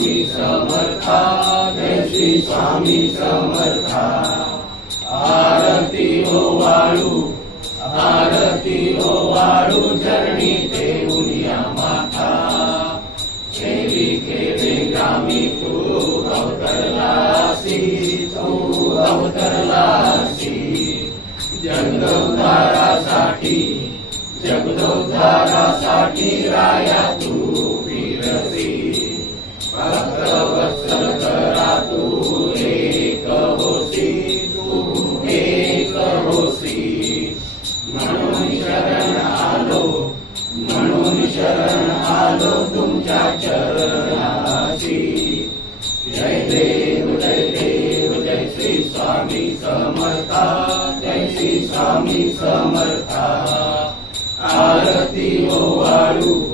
स्वामी समर्था, जय श्री स्वामी समर्था। आरती ओवाळू, आरती ओवाळू, चरणी ठेवूनिया माथा। केली केले ग्रामी तू अवतरलासी, तू अवतरलासी। जगदोद्धारासाठी, जगदोद्धारासाठी राया तू फिरसी। भक्तवत्सल करा तू एक होसी, तू एक होसी। म्हणून शरण आलो, म्हणून शरण आलो तुमच्या चरणाशी। जय देव जय देव, जय श्री स्वामी समर्था, जय श्री स्वामी समर्था। आरती ओवाळू,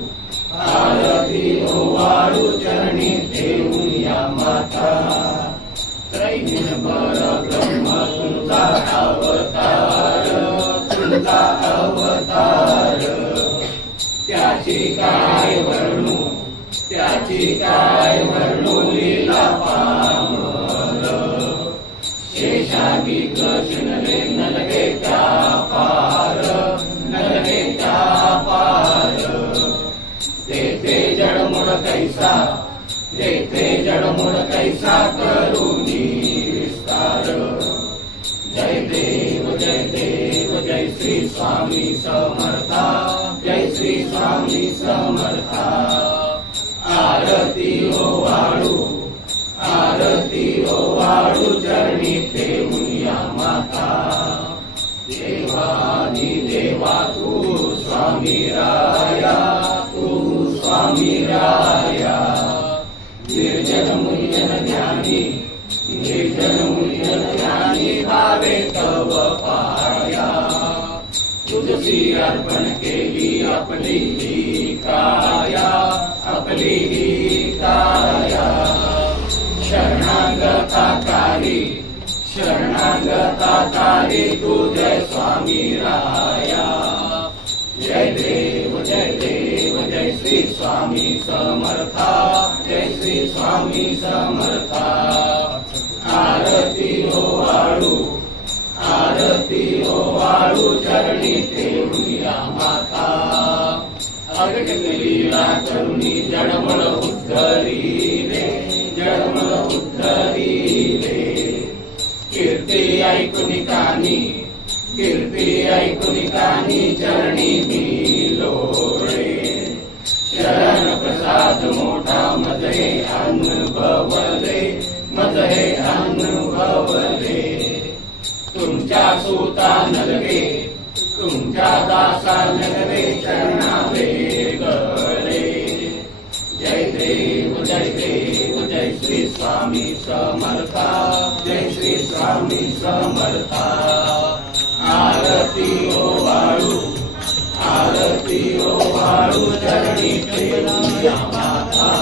आरती ओवाळू, चरणी ठेवूनिया माथा। त्रैनिर्मळ ब्रह्म तुमचा अवतार, तुमचा अवतार। त्याची काय वर्णू, त्याची काय वर्णू लीला पामर। शेषागी कृष्णले नलगे त्या पार, नलगे त्या पार। तेथे जडमुड कैसा, तेथे जडमुड कैसा करुणी विस्तार। जय देव जय देव, जय श्री स्वामी समर्था, जय श्री स्वामी समर्था। आरती ओवाळू, आरती ओवाळू, चरणी ठेवूनिया माथा। देवानी देवा तू स्वामी राया, तू स्वामी राया। निर्जन मुनिजन ज्ञानी, निर्जन मुनिजन ज्ञानी, भावे तव पाया। तुझसी अर्पण केली आपली ही काया, आपली ही काया। शरणागता कारी, शरणागता कारी, तुझे स्वामी राया। जय देव जय देव, जय श्री स्वामी समर्था, जय श्री स्वामी समर्था। आरती ओवाळू, आरती ओवाळू, चरणी ठेवूनिया माथा। अगट लीला करुणी जडमड उद्धरिले, जडमड उद्धरिले। कीर्ती ऐकुनी कानी, कीर्ती ऐकुनी कानी, चरणी मी लोळे। शरण प्रसाद मोठा मजे अनुभवले, मजे अनुभवले। तुमच्या सूता नलगे, तुमच्या दासा नलगे, चरणावे गळे। जय देव जय देव, जय श्री स्वामी समर्था, जय श्री स्वामी समर्था। आरती ओवाळू, आरती ओवाळू, चरणी ठेवूनिया माथा।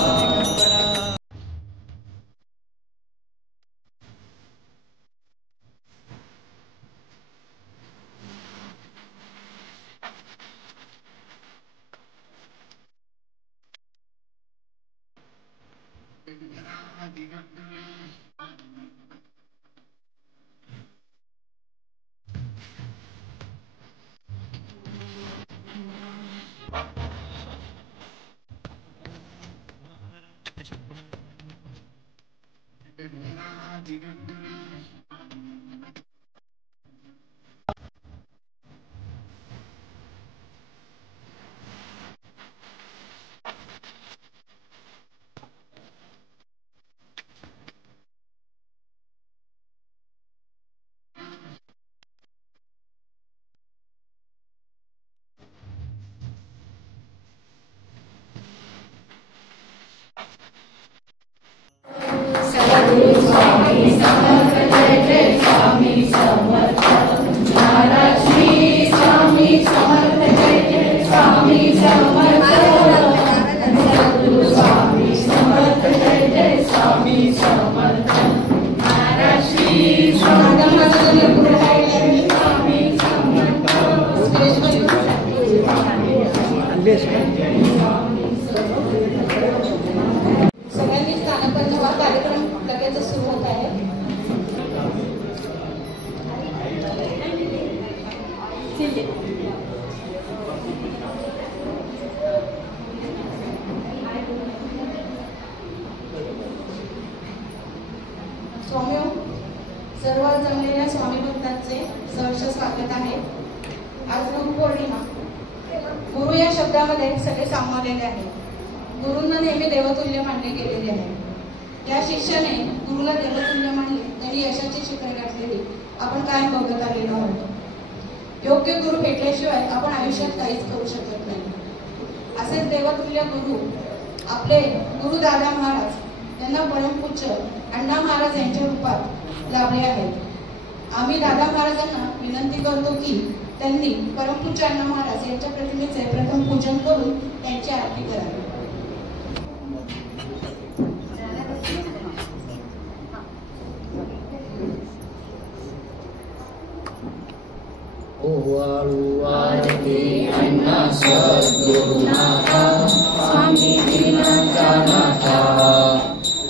सगळ्यांनी स्वामी सर्व जमलेल्या स्वामी भक्तांचे सहर्ष स्वागत आहे। आज गुरुपौर्णिमा। गुरु या शब्दामध्ये सगळे सामावलेले आहे। गुरूंना नेहमी देवतुल्य मानले गेलेले आहे। या शिष्याने गुरुला देवतुल्य मानले तरी यशाची शिखरे गाठलेली आपण कायम बघत आलेलो आहोत। योग्य गुरु भेटल्याशिवाय आपण आयुष्यात काहीच करू शकत नाही। असेच देवतुल्य गुरु आपले गुरु दादा महाराज यांना परमपूज्य अण्णा महाराज यांच्या रूपात लाभले आहेत। आम्ही दादा महाराजांना विनंती करतो की त्यांनी परमपूज्य अण्णा महाराज यांच्या प्रतिमेचे प्रथम पूजन करून त्यांची आरती करावी। आरती अण्णा सद्गुरुनाथा स्वामी दीनांचा नाथा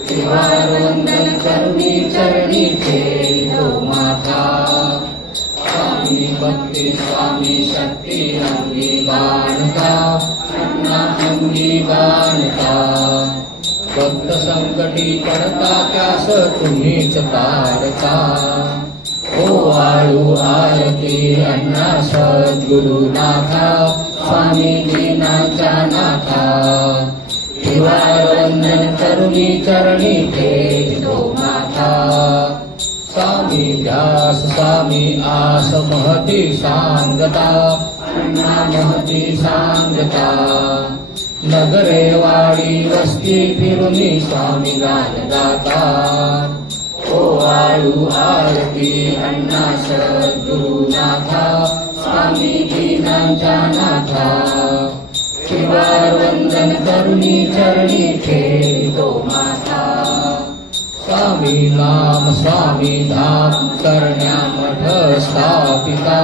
त्रिवार वंदन करुणी चरणी ठेवितो माथा। स्वामी भक्ती स्वामी शक्ती अंगी बाणता अण्णा अंगी बाणता भक्त संकटी पडता त्यास तुम्हीच तारता। आळू आरती अण्णा सद्गुरुनाथा स्वामी दीनांचा नाथा त्रिवार वंदन करुणी चरणी ठेवितो माथा। स्वामी ध्यास स्वामी आस महती सांगता अण्णा महती सांगता नगरे वाडी वस्ती फिरुनी स्वामी गान गाता। आळू आरती अण्णा सद्गुरुनाथा स्वामी दीनांचा नाथा त्रिवार वंदन करुणी चरणी ठेवितो माथा। स्वामी नाम स्वामी धाम करण्या मठ स्थापिता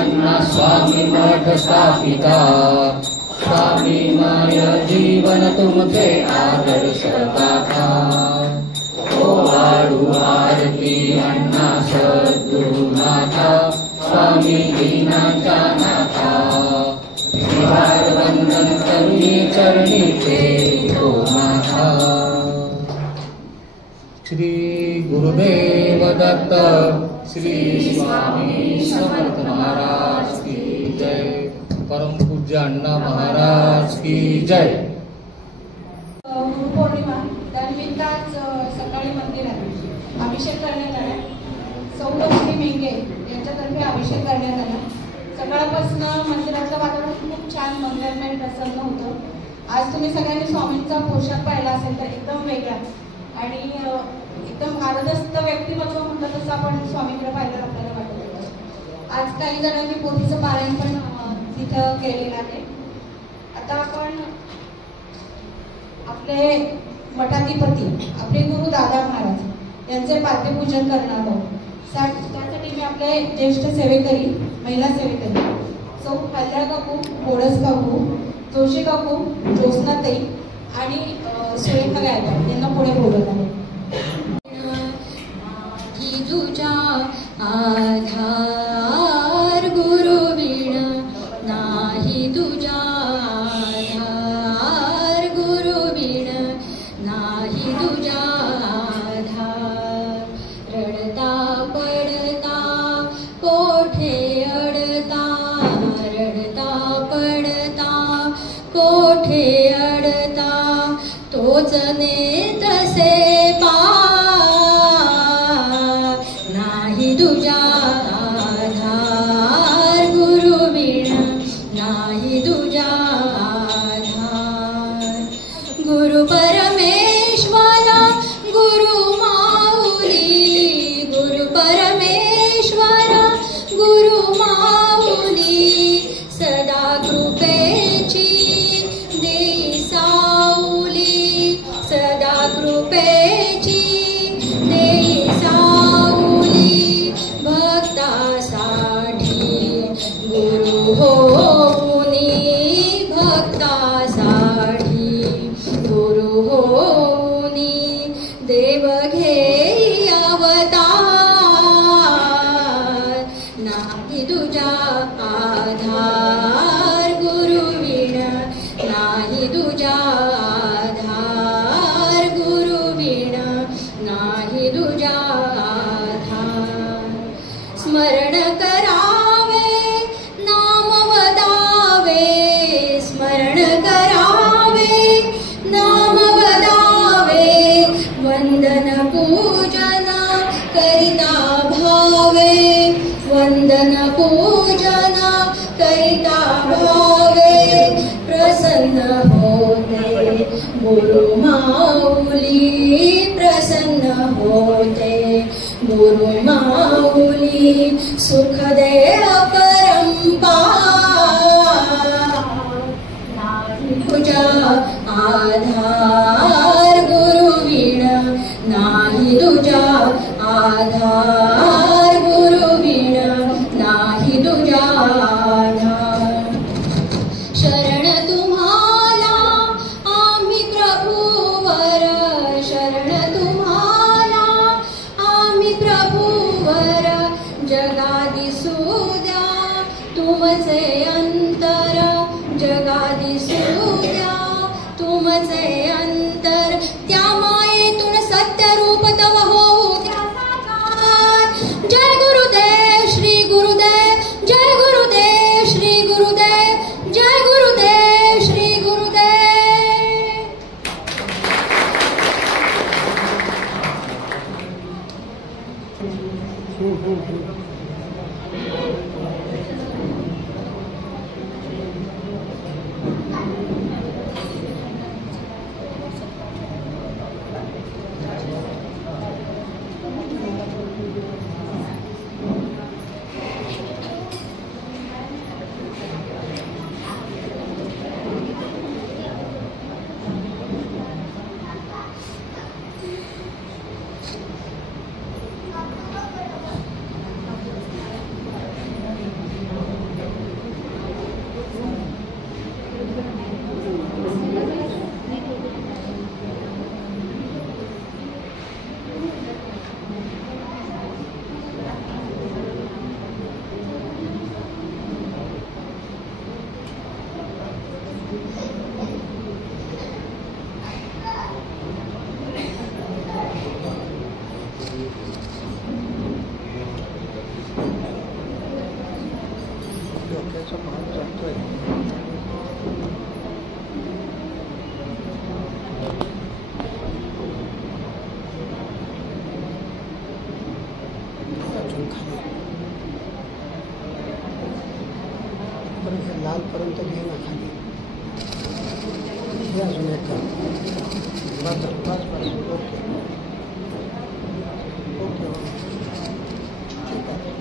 अण्णा स्वामी मठ स्थापिता। स्वामी माय जीवन तुमचे आदर्श गाथा। आळू आरती अण्णा सद्गुरुनाथा स्वामी दीनांचा नाथा त्रिवार वंदन करुणी चरणी ठेवितो माथा। श्री गुरुदेव दत्त श्री स्वामी समर्थ महाराज की जय। परम पूज्य अण्णा महाराज की जय। गुरुपौर्णिमा त्यानिमित्त आज सकाळी मंदिरात अभिषेक करण्यात आला। सौलक्ष्मी मेंगे यांच्यातर्फे अभिषेक करण्यात आला। सकाळपासून मंदिरातलं वातावरण खूप छान मंगलमय प्रसन्न होतं। आज तुम्ही सगळ्यांनी स्वामींचा पोशाख पाहिला असेल तर एकदम वेगळा आणि एकदम भारदस्त व्यक्तिमत्व म्हटलं तसं आपण स्वामींकडे पाहिलं आपल्याला वाटत होतं। आज काही जणांनी पोथीचं पारायण पण तिथं केलेलं आहे। आता आपण आपले मठाधिपती आपले गुरु दादा महाराज यांचे पाद्यपूजन करणार आहोत। त्यासाठी मी आपले ज्येष्ठ सेवेकरी महिला सेवेकरी सौ हल्ल्या काकू बोडस काकू जोशी काकू ज्योत्स्नाताई आणि सुरेखा गायकवाड यांना पुढे बोलत आहे। तुझा आधार गुरुविण नाही तुझा आधार गुरुविण नाही तुझा आधार। रडता पडता कोठे अडता रडता पडता कोठे अडता तोच नेतसे तुझा आधार गुरुविण नाही तुझा आधार। गुरु परमेश्वरा गुरु माऊली गुरु परमेश्वरा गुरु माऊली सदा कृपेची देई साऊली सदा कृपेची देई गुरु होऊनी भक्तासाठी गुरु होऊनी देव घेई अवतार नाही तुझा आधार भावे प्रसन्न होते, गुरु माऊली प्रसन्न होते, गुरु माऊली सुख दे अपरंपार, तुझा आधार गुरुविण नाही, तुझा आधार गुरुविण नाही, तुझा आधार. शरण तुम्हाला आम्ही प्रभूवर, शरण तुम्हाला आम्ही प्रभूवर, जगादी सुद्या तुमचे अंतर, जगादी सुद्या तुमचे अंतर, त्या मायेतून सत्य रूप तव होऊ द्या साकार. जय गुरुदेव श्री गुरुदेव, जय गुरुदेव श्री गुरुदेव, जय गुरुदेव श्री गुरुदेव. लालपर्यंत घे ना खाली, हे अजून एक बस बस बस. ओके ओके ठीक आहे.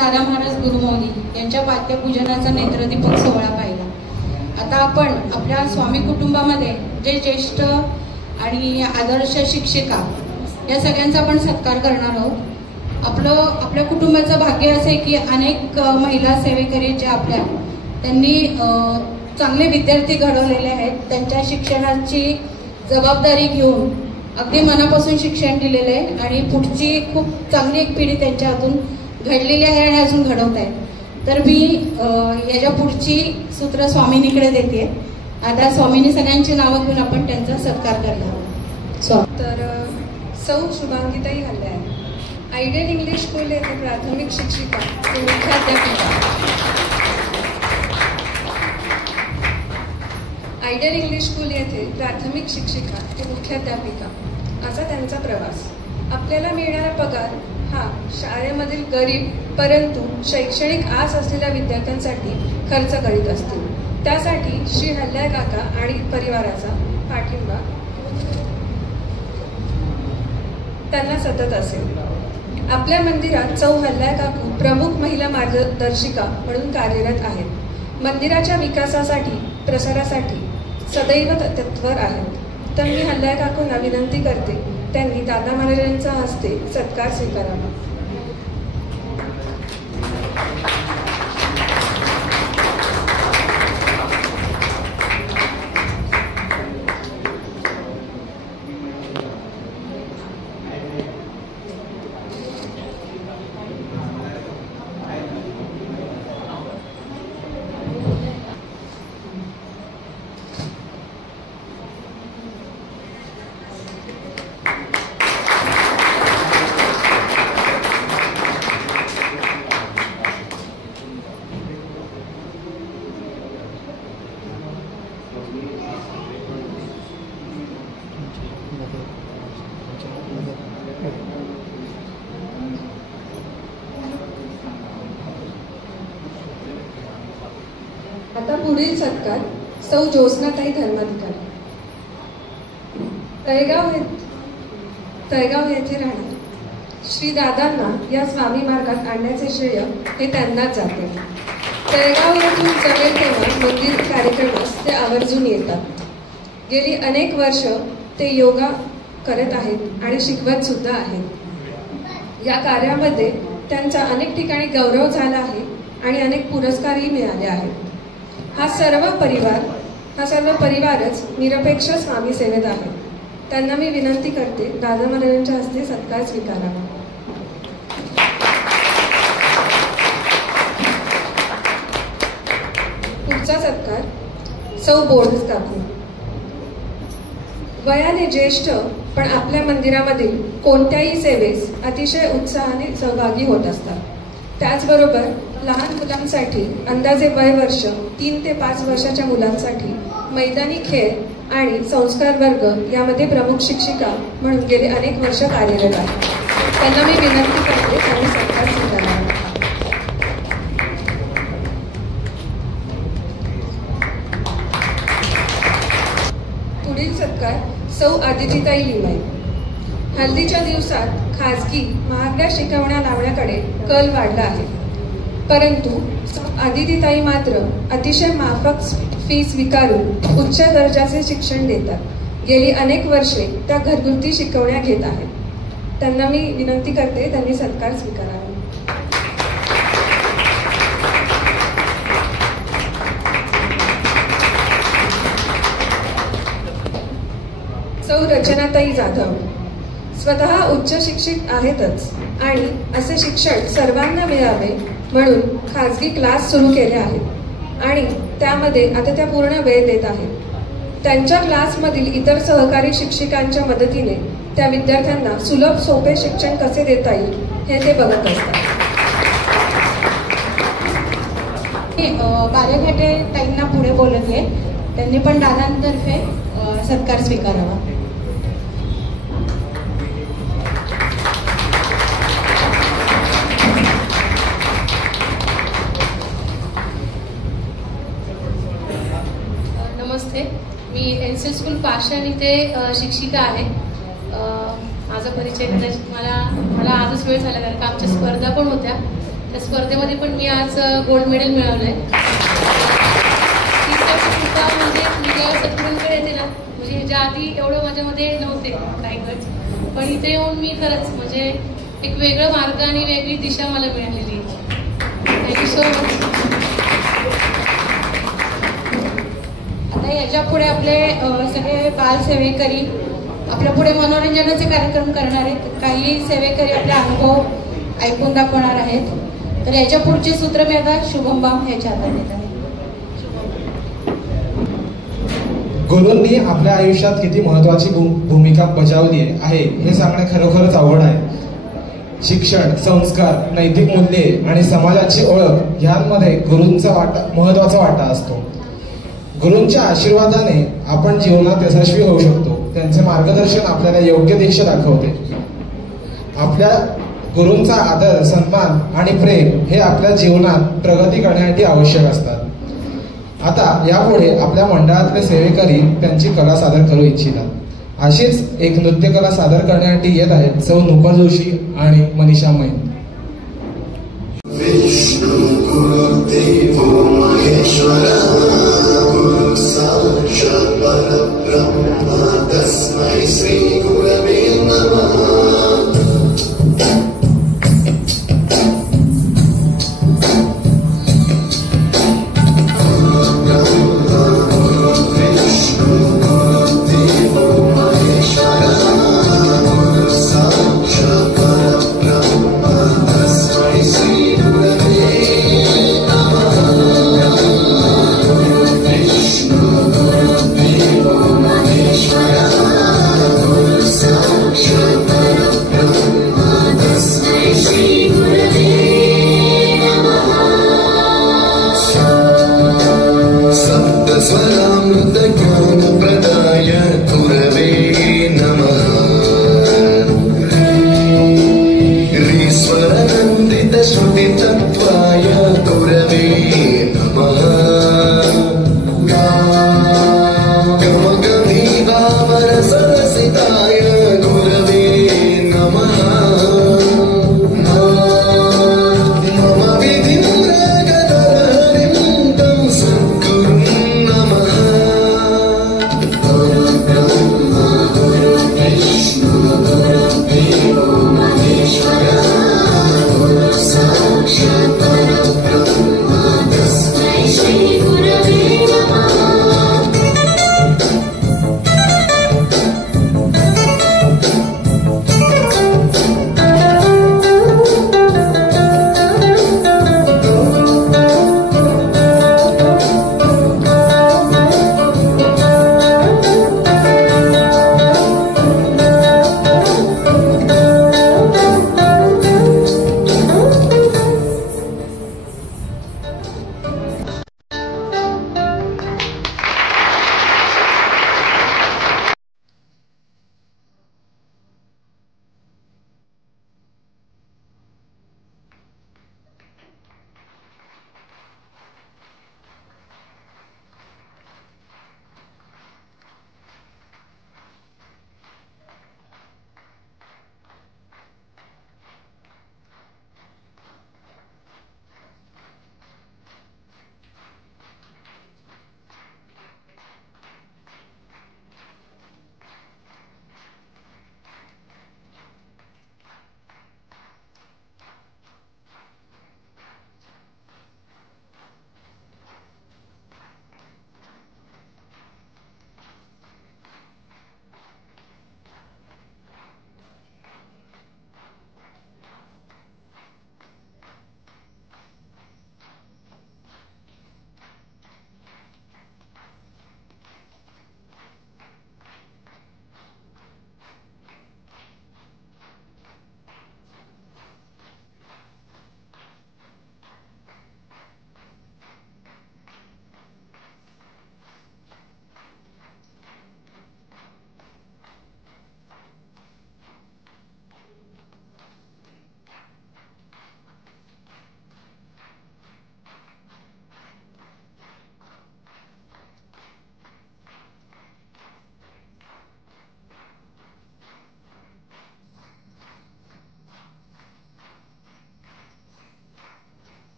दादा महाराज गुरुमौली यांच्या वाद्यपूजनाचा नेत्रदीपक सोहळा पाहिला. आता आपण आपल्या स्वामी कुटुंबामध्ये जे ज्येष्ठ आणि आदर्श शिक्षिका या सगळ्यांचा आपण सत्कार करणार आहोत. आपल्या कुटुंबाचं भाग्य असे की अनेक महिला सेवेकरी ज्या त्यांनी चांगले विद्यार्थी घडवलेले आहेत. त्यांच्या शिक्षणाची जबाबदारी घेऊन अगदी मनापासून शिक्षण दिलेलं आहे आणि पुढची खूप चांगली एक पिढी त्यांच्या हातून घडलेली आहे आणि अजून घडवत आहे. तर मी याच्या पुढची सूत्र स्वामिनीकडे देते. आता स्वामिनी सगळ्यांची नावं घेऊन आपण त्यांचा सत्कार करणार. तर सौ शुभांगीताई हल्ले आहे, आयडियल इंग्लिश स्कूल येथे प्राथमिक शिक्षिका ते मुख्याध्यापिका. आयडियल इंग्लिश स्कूल येथे प्राथमिक शिक्षिका ते मुख्याध्यापिका असा त्यांचा प्रवास. आपल्याला मिळणारा पगार हा शाळेमधील गरीब परंतु शैक्षणिक आस असलेल्या विद्यार्थ्यांसाठी खर्च करीत असतील. त्यासाठी श्री हल्ल्या काका आणि परिवाराचा पाठिंबा त्यांना सतत असेल. आपल्या मंदिरात सौ हल्ल्या काकू प्रमुख महिला मार्गदर्शिका म्हणून कार्यरत आहेत. मंदिराच्या विकासासाठी प्रसारासाठी सदैव तत्पर आहेत. तर मी हल्ल्या काकूंना विनंती करते त्यांनी दादा महाराजांच्या हस्ते सत्कार स्वीकारावा. आता पुढील सत्कार सौ ज्योत्स्नाताई धर्माधिकारी. तळेगाव येथे राहणार श्री दादांना या स्वामी मार्गात आणण्याचे श्रेय हे त्यांनाच जाते. तळेगाव येथून जमेल तेव्हा मंदिर कार्यक्रमास ते आवर्जून येतात. गेली अनेक वर्ष ते योगा करत आहेत आणि शिकवत सुद्धा आहेत. या कार्यामध्ये त्यांचा अनेक ठिकाणी गौरव झाला आहे आणि अनेक पुरस्कारही मिळाले आहेत. हा सर्व परिवारच निरपेक्ष स्वामी सेवेत आहे. त्यांना मी विनंती करते दादा महाराजांच्या हस्ते सत्कार स्वीकारावा. पुढचा सत्कार सौ बोढस काकू. वयाने ज्येष्ठ पण आपल्या मंदिरामधील कोणत्याही सेवेस अतिशय उत्साहाने सहभागी होत असतात. त्याचबरोबर लहान मुलांसाठी अंदाजे वय वर्ष 3 ते 5 वर्षाच्या मुलांसाठी मैदानी खेळ आणि संस्कार वर्ग यामध्ये प्रमुख शिक्षिका म्हणून गेले अनेक वर्ष कार्यरत आहेत. त्यांना मी विनंती करते त्यांनी सत्कार स्वीकारावा. पुढील सत्कार सौ आदितीताई लिमाई. हल्दीच्या दिवसात खाजगी महागड्या शिकवण्या लावण्याकडे कल वाढला आहे. परंतु आदितीताई मात्र अतिशय माफक फी स्वीकारून उच्च दर्जाचे शिक्षण देतात. गेली अनेक वर्षे त्या घरगुती शिकवण्या घेत आहेत. त्यांना मी विनंती करते त्यांनी सत्कार स्वीकारावा. सौ रचनाताई जाधव. स्वतः उच्च शिक्षित आहेतच आणि असे शिक्षण सर्वांना मिळावे म्हणून खाजगी क्लास सुरू केले आहेत आणि त्यामध्ये आता त्या पूर्ण वेळ देत आहेत. त्यांच्या क्लासमधील इतर सहकारी शिक्षिकांच्या मदतीने त्या विद्यार्थ्यांना सुलभ सोपे शिक्षण कसे देता येईल हे ते बघत असतात. बालेघाटे ताईंना पुढे बोलवते. त्यांनी पण दादांतर्फे सत्कार स्वीकारावा. नमस्ते, मी एनसी स्कूल पाषाण इथे शिक्षिका आहे. माझा परिचय कदाचित मला आजच वेळ झाला कारण का आमच्या स्पर्धा पण होत्या त्या स्पर्धेमध्ये पण मी आज गोल्ड मेडल मिळवलंय. तिचा सुद्धा म्हणजे मी जेव्हा सद्गुरूंकडे येते ना, म्हणजे ह्याच्या आधी एवढं माझ्यामध्ये नव्हते काही गट, पण इथे येऊन मी खरंच म्हणजे एक वेगळं मार्ग आणि वेगळी दिशा मला मिळालेली आहे. Thank you so much. आता याच्या पुढे आपले सगळे बाल सेवेकरी आपल्या पुढे मनोरंजनाचे कार्यक्रम करणार आहेत. काही सेवेकरी आपले अनुभव ऐकून दाखवणार आहेत. तर याच्या पुढचे सूत्र मी आता शुभम बाम याच्या हातात देत आहे. गुरूंनी आपल्या आयुष्यात किती महत्वाची भूमिका बजावली आहे हे सांगणे खरोखरच अवघड आहे. शिक्षण, संस्कार, नैतिक मूल्ये आणि समाजाची ओळख ह्यांमध्ये गुरूंचा महत्वाचा वाटा असतो. गुरूंच्या आशीर्वादाने आपण जीवनात यशस्वी होऊ शकतो. त्यांचे मार्गदर्शन आपल्याला योग्य दिशा दाखवते. आपल्या गुरूंचा आदर, सन्मान आणि प्रेम हे आपल्या जीवनात प्रगती करण्यासाठी आवश्यक असतात. आता यापुढे आपल्या मंडळातले सेवेकरी त्यांची कला सादर करू इच्छितात. अशीच एक नृत्यकला सादर करण्यासाठी येत आहेत सौ नुपर जोशी आणि मनीषा मैन. विष्णु गुरुदेवो महेश्वरः गुरु साक्षात् परब्रह्म तस्मै श्री गुरवे नमः.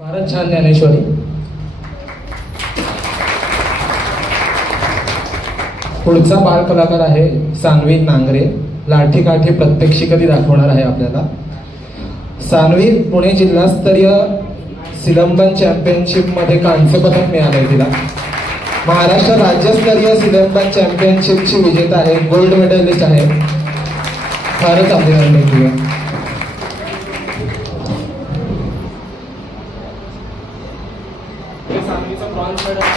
फारच छान ज्ञानेश्वरी. पुढचा बाल कलाकार आहे सानवी नांगरे. लाठी काठी प्रत्यक्षी कधी दाखवणार आहे आपल्याला. सानवी पुणे जिल्हास्तरीय सिलंबन चॅम्पियनशिप मध्ये कांस्य पदक मिळालंय तिला. महाराष्ट्र राज्यस्तरीय सिलंबन चॅम्पियनशिपची विजेता आहे, गोल्ड मेडलिस्ट आहे. फारच अभिनंदन तुझं. सानवीचा ब्रॉन्झ मेडल.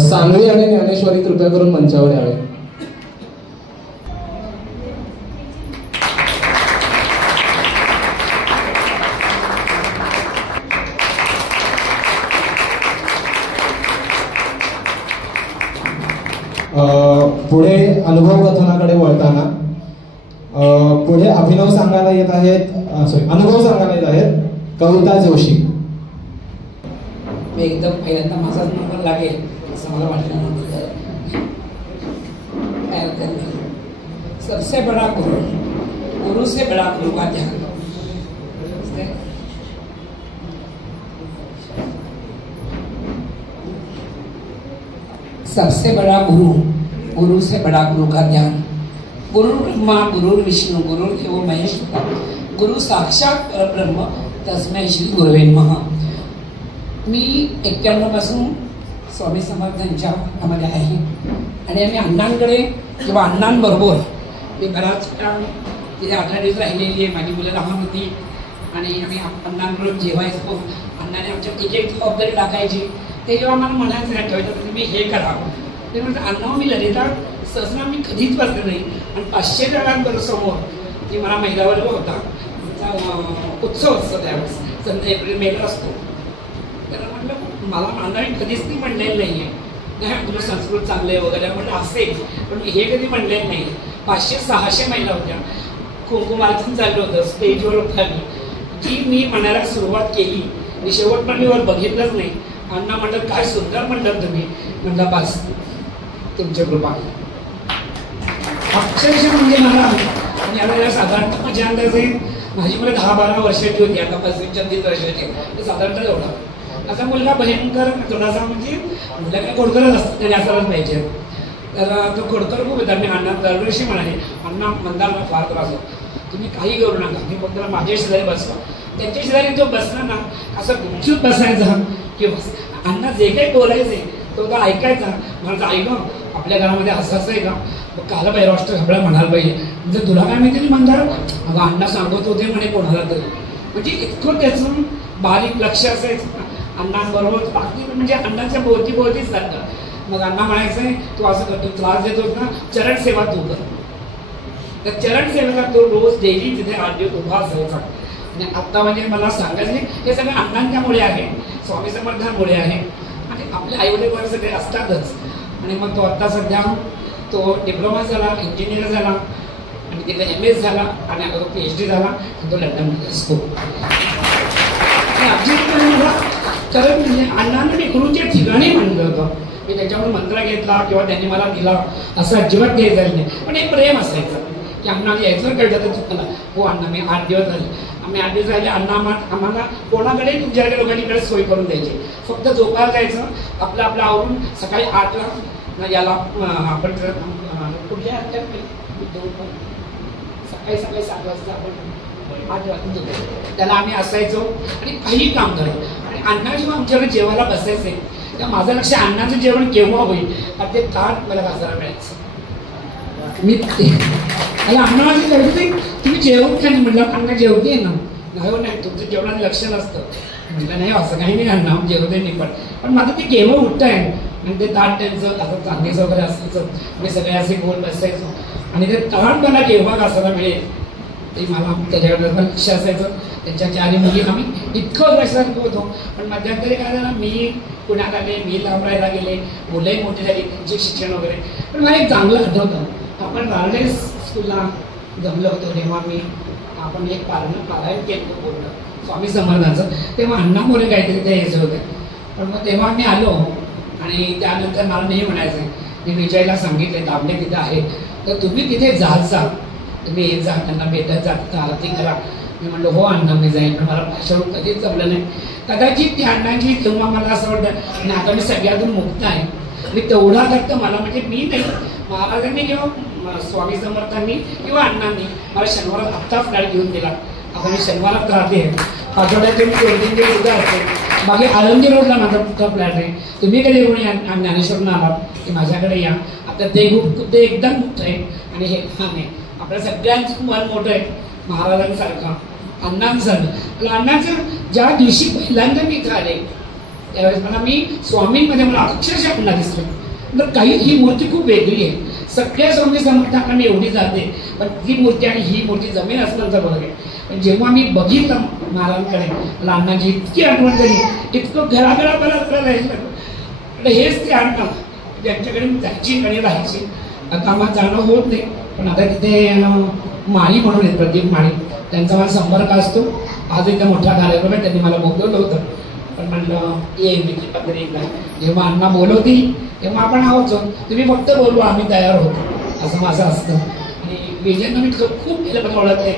सानवी आणि ज्ञानेश्वरी कृपया करून मंचावर यावे. पुढे अनुभव कथनाकडे वळताना पुढे अभिनव सांगायला येत आहेत, अनुभव सांगायला येत आहेत कविता जोशी. मी एकदम पहिल्यांदा माझाच नंबर लागेल असं मला वाटलं. सबसे बड़ा गुरु, गुरु से बड़ा गुरु का ध्यान. सबसे बड़ा गुरु, गुरु से बड़ा गुरु का ध्यान. गुरु ब्रह्मा गुरु विष्णु गुरु देवो महेश्वर, गुरु साक्षात परब्रह्म तस्मै श्री गुरुवे नमः. मी 91 पासून स्वामी समर्थांच्या भागामध्ये आहे आणि आम्ही अण्णांकडे किंवा अण्णांबरोबर मी बराच काळ तिथे 18 दिवस राहिलेली आहे. माझी मुलं लहान होती आणि आम्ही अण्णांबरोबर जेवायचो. अण्णाने आमच्या एक एक जबाबदारी टाकायची. ते जेव्हा मला म्हणायचं ठेवायचं तुम्ही हे करा, ते म्हणजे अण्णा मी ललिता सहसा मी कधीच बसले नाही. आणि 500 जणांबरोबर समोर ती मला महिला वर्ग होता, उत्सव असतो त्यावेळेस, समजा एप्रिल मेला असतो. त्याला म्हटलं मला अण्णाने कधीच ती म्हणलेलं नाही आहे तुला संस्कृत चांगले वगैरे. म्हटलं असेल पण हे कधी म्हणलेलं नाही. 500-600 महिला होत्या. कुंकुमार्चन चाललं होतं, स्टेजवर होता जी मी म्हणायला सुरुवात केली. मी शेवट पण मी वर बघितलंच नाही. अण्णा म्हटलं काय सुंदर म्हणतात तुम्ही. म्हटलं बस तुमच्या कृपा. अक्षरशः म्हणजे मला आणि आता साधारणतः माझ्या अंदाजे माझी मुलं 10-12 वर्षाची होती, आता 25-30 वर्षाची. तर साधारणतः एवढा असा मुलगा भयंकर थोडासा म्हणजे मुलगा काय खोडकरच असतं त्याने असायलाच पाहिजे. तर तो खोडकर खूप होता. मी अण्णा दरवर्षी म्हणाले अण्णा मंदाला फार त्रास होतो, तुम्ही काही करू नका, मी फक्त माझ्या शेजारी बसवा. त्यांच्या शेजारी जो बसला ना असं गुपचूप बसायचा किंवा अण्णा जे काही बोलायचे तो तर ऐकायचा. म्हणायचं आई गं आपल्या घरामध्ये असं आहे का, काल भैरवाष्ट सगळं म्हणायला पाहिजे. म्हणजे तुला काय माहिती म्हणणार अगं अण्णा सांगत होते म्हणे कोणाला तरी. म्हणजे इतकं त्याचं बारीक लक्ष असायचं अण्णांबरोबर. बाकी म्हणजे अण्णाच्या भोवतीच चालतं. मग अण्णा म्हणायचंय तू असं करतो त्रास देतोस ना, चरण सेवा तू कर. तर चरण सेवेला तो रोज डेली तिथे 8 दिवस उभा असायचा. आणि आत्ता म्हणजे मला सांगायचं हे सगळं अण्णांच्यामुळे आहे, स्वामी समर्थांमुळे आहे. आणि आपल्या आईवडील सगळे असतातच. आणि मग तो आत्ता सध्या तो डिप्लोमा झाला, इंजिनियर झाला आणि तिथे MS झाला आणि आता तो PhD झाला आणि तो लंडनमध्ये असतो. कारण म्हणजे अण्णांना मी गुरुच्या ठिकाणी म्हणलं होतं. मी त्याच्यावर मंत्र घेतला किंवा त्यांनी मला दिला असं अजिबात घ्यायचं नाही. पण एक प्रेम असायचं की अण्णा यायचं कळलं तर चुकला हो अण्णा मी 8 दिवस झाले. आम्ही 8 दिवस राहिले. अण्णा आम्हाला कोणाकडे तुमच्याकडे लोकांकडे सोय करून द्यायची. फक्त झोपायला जायचं आपलं आवरून सकाळी 8ला याला आपण कुठल्या सकाळी 7 वाजता आपण 8 वाजता त्याला आम्ही असायचो आणि काही काम करतो. आणि अण्णा जेव्हा आमच्याकडे जेवायला बसायचे तेव्हा माझं लक्ष अण्णाचं जेवण केव्हा होईल तर ते ताट मला घासायला मिळायचं. मी आणि अण्णा माझी तुम्ही जेवत का नाही म्हटलं अण्णा जेवते ना नाही तुमचं जेवणात लक्ष नसतं. म्हटलं नाही असं काही नाही अण्णा जेवते नाही पण माझं ते केव्हा उठतं आहे आणि ते ताट त्यांचं असं चांदीचं वगैरे असायचं मी सगळे असे गोल बसायचो आणि ते ताट मला केव्हा घासायला मिळेल ते मला त्याच्याकडे लक्ष असायचं. त्यांच्या 4 मुली आम्ही इतकं प्रश्न होतो. पण मध्यंतरी काय झालं मी पुण्यात आले मी लांब राहायला गेले मुलंही मोठी झाली त्यांचे शिक्षण वगैरे. पण मला एक चांगलं आठवतं आपण गार्डेन्स स्कूलला जमलो होतो तेव्हा आपण एक पारायण केलं पूर्ण स्वामी समर्थांचं. तेव्हा अण्णा मोरे काहीतरी ते यायचं होते. पण मग तेव्हा मी आलो आणि त्यानंतर मला नाही म्हणायचं मी विजयला सांगितले दामले तिथे आहे तर तुम्ही तिथे जात जा तुम्ही येत जा त्यांना भेटत जात आरती करा. मी म्हणलो हो अण्णा मी जाईन. पण मला भाषण कधीच जमलं नाही. कदाचित त्या अण्णांची तेव्हा मला असं वाटतं आणि आता मी सगळ्यातून मुक्त आहे मी तेवढा फक्त मला म्हणजे मी नाही महाराजांनी किंवा स्वामी समर्थांनी किंवा अण्णांनी मला शनिवारात आत्ता फ्लॅट घेऊन दिला. आता मी शनिवारात राहते आठवड्यातून 2-3 दिवस सुद्धा असते. बाकी आळंदी रोडला माझा मोठा फ्लॅट आहे. तुम्ही कधी कोणी ज्ञानेश्वरनं आलात की माझ्याकडे या. आता ते एकदम मोठं आहे आणि हे लहान आहे. आपल्या सगळ्यांचं मन मोठं आहे महाराजांसारखं अण्णांसारखं. अण्णांचं ज्या दिवशी पहिल्यांदा मी इथं आले त्यावेळेस मी स्वामींमध्ये मला अक्षरशः अण्णा दिसले. तर काही ही मूर्ती खूप वेगळी आहे. सगळ्या स्वामी समर्थांना मी एवढी जाते पण ती मूर्ती आणि ही मूर्ती जमीन असल्यानंतर बघ आहे. पण जेव्हा मी बघितलं महाराजांकडे मला अण्णांची इतकी आठवण झाली इतकं घराघरापर्यंत राहायचं. हेच ते अण्णा त्यांच्याकडे जायची आणि राहायची. आता आम्हाला जाणं होत नाही पण आता तिथे माळी म्हणून आहेत प्रदीप माळी त्यांचा मला संपर्क असतो. आज इथं मोठा कार्यक्रम आहे त्यांनी मला बोलवलं होतं पण म्हणलं ये मी पत्र एकदा जेव्हा अण्णा बोलवतील तेव्हा आपण आहोत तुम्ही फक्त बोलवा आम्ही तयार होतो असं माझं असतं. आणि विजयनं मी खूप केलं ओळखते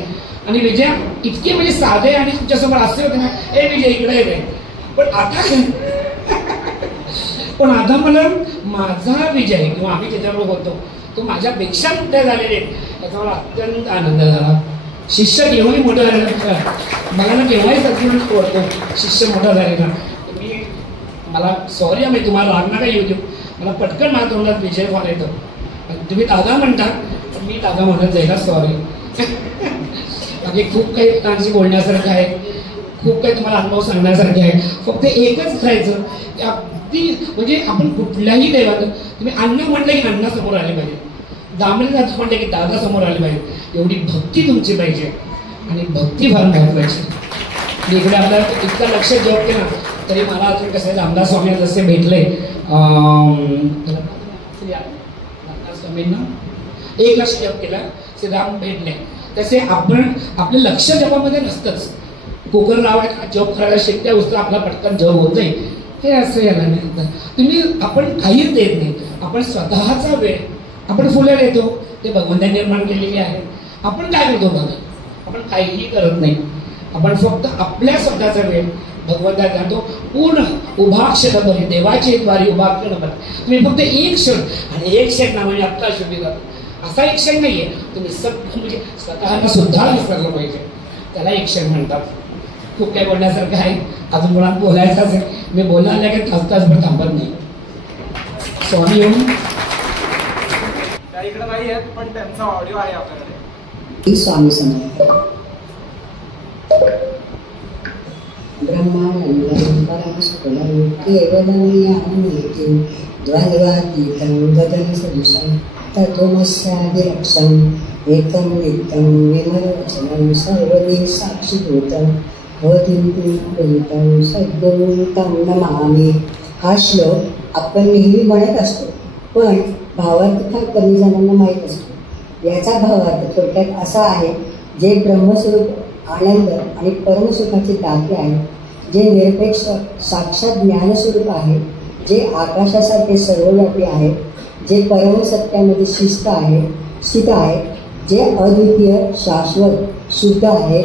आणि विजय इतके म्हणजे साधे आणि तुमच्यासमोर असे होते ना हे विजय इकडे येते. पण आता मला माझा विजय किंवा आम्ही त्याच्याबरोबर होतो तो माझ्यापेक्षा मोठे झालेले त्याचा मला अत्यंत आनंद झाला. शिष्य केव्हाही मोठं झालेलं मला ना केव्हाही सगळं ओळखतो शिष्य मोठा झालेला. तुम्ही मला सॉरी आम्ही तुम्हाला रागणार काय येऊ देऊ मला पटकन माझ्या तोंडात विजय फॉल येतो. तुम्ही दादा म्हणता पण मी दादा म्हणत जायला सॉरी. बाकी खूप काही लोकांशी बोलण्यासारखं आहे खूप काही तुम्हाला अनुभव सांगण्यासारखे आहे. फक्त एकच करायचं की अगदी म्हणजे आपण कुठल्याही देवात तुम्ही अण्णा म्हणलं की अण्णा समोर आले पाहिजे. दामले दादा म्हणले की दादा समोर आले पाहिजे. एवढी भक्ती तुमची पाहिजे आणि भक्ती फार महत्वाची. इकडे आपल्याला इतकं लक्ष जप केलं तरी मला अजून कसं आहे रामदास स्वामी जसे भेटले स्वामींना 1 लक्ष जप केला श्रीराम भेटले तसे आपण आपलं लक्ष जपामध्ये नसतंच. कुकर लावायला जप करायला शिकत्या उचला आपला पटकन जप होत नाही हे असं याला नाही. तुम्ही आपण काहीच देत नाही. आपण स्वतःचा वेळ आपण फुलं देतो ते भगवंतांनी निर्माण केलेली आहे. आपण काय करतो बघा आपण काहीही करत नाही. आपण फक्त आपल्या स्वतःचा वेळ भगवंता जातो पूर्ण उभा क्षण बरे देवाची द्वारी उभा क्षण बरे. तुम्ही फक्त एक क्षण आणि एक क्षण ना म्हणजे आत्ता शुभी जातो असा एक क्षण नाहीये. तुम्ही सगळं म्हणजे स्वतःला सुद्धा विसरलं पाहिजे त्याला एक क्षण म्हणतात. खूप काही बोलण्यासारखं आहे अजून मुलांना बोलायचं असेल मी बोलायला की तासभर थांबत नाही. स्वामी येऊन त्या इकडे नाही आहेत पण त्यांचा ऑडिओ आहे आपल्याकडे. स्वामी समर्थ. ब्रह्मानंदं परमसुखदं केवलं ज्ञाननिधिं द्वन्द्वातीतं गगन सदृशं तत्त्वमस्यादिलक्षम् एकं नित्यं विमलवचनं सर्वदि साक्षीभूतं भवतीं सद्गुरुं तं नमामि. हा श्लोक आपण नेहमी म्हणत असतो पण भावार्थ फार कमी जणांना माहीत असतो. याचा भावार्थ थोडक्यात असा आहे जे ब्रह्मस्वरूप आनंद आणि परमसुखाचे दाते आहे जे निरपेक्ष साक्षात ज्ञानस्वरूप आहे जे आकाशासारखे सर्वव्यापी आहे जे परमसत्यामध्ये स्थित आहे जे अद्वितीय शाश्वत शुद्ध आहे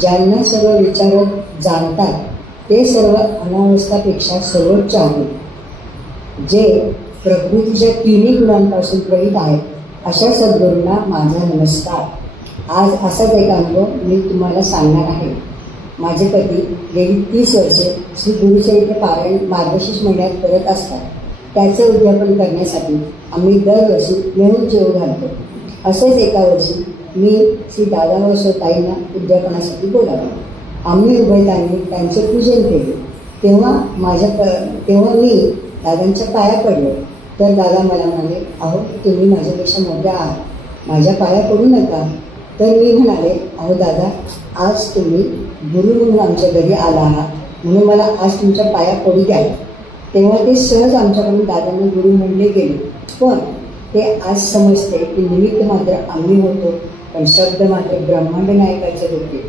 ज्यांना सर्व विचार जाणतात ते सर्व अनावस्थापेक्षा सर्वोच्च आहे जे प्रकृतीच्या 3 गुणांपासून रहित आहेत अशा सद्गुरूंना माझा नमस्कार. आज असाच एक अनुभव मी तुम्हाला सांगणार आहे. माझे पती गेली 30 वर्षे श्री गुरुचरित्र पारायण मार्गशीर्ष महिन्यात करत असतात. त्याचे उद्यापन करण्यासाठी आम्ही दरवर्षी मिळून जेव घालतो. असेच एका वर्षी मी श्री दादाभाऊ ताईंना उद्यापनासाठी बोलावलं. आम्ही उभयतांनी त्यांचे पूजन केले. तेव्हा मी दादांच्या पाया पडलो. तर दादा मला म्हणाले, अहो तुम्ही माझ्यापेक्षा मोठ्या आहात, माझ्या पाया पडू नका. तर मी म्हणाले, अहो दादा, आज तुम्ही गुरु म्हणून आमच्या घरी आला आहात, म्हणून मला आज तुमच्या पाया पडू द्या. तेव्हा ते सहज आमच्याकडून दादांनी गुरु म्हणले गेले. पण ते आज समजते की निमित्त मात्र आम्ही होतो, पण शब्द मात्र ब्रह्मांड नायकाचे होते.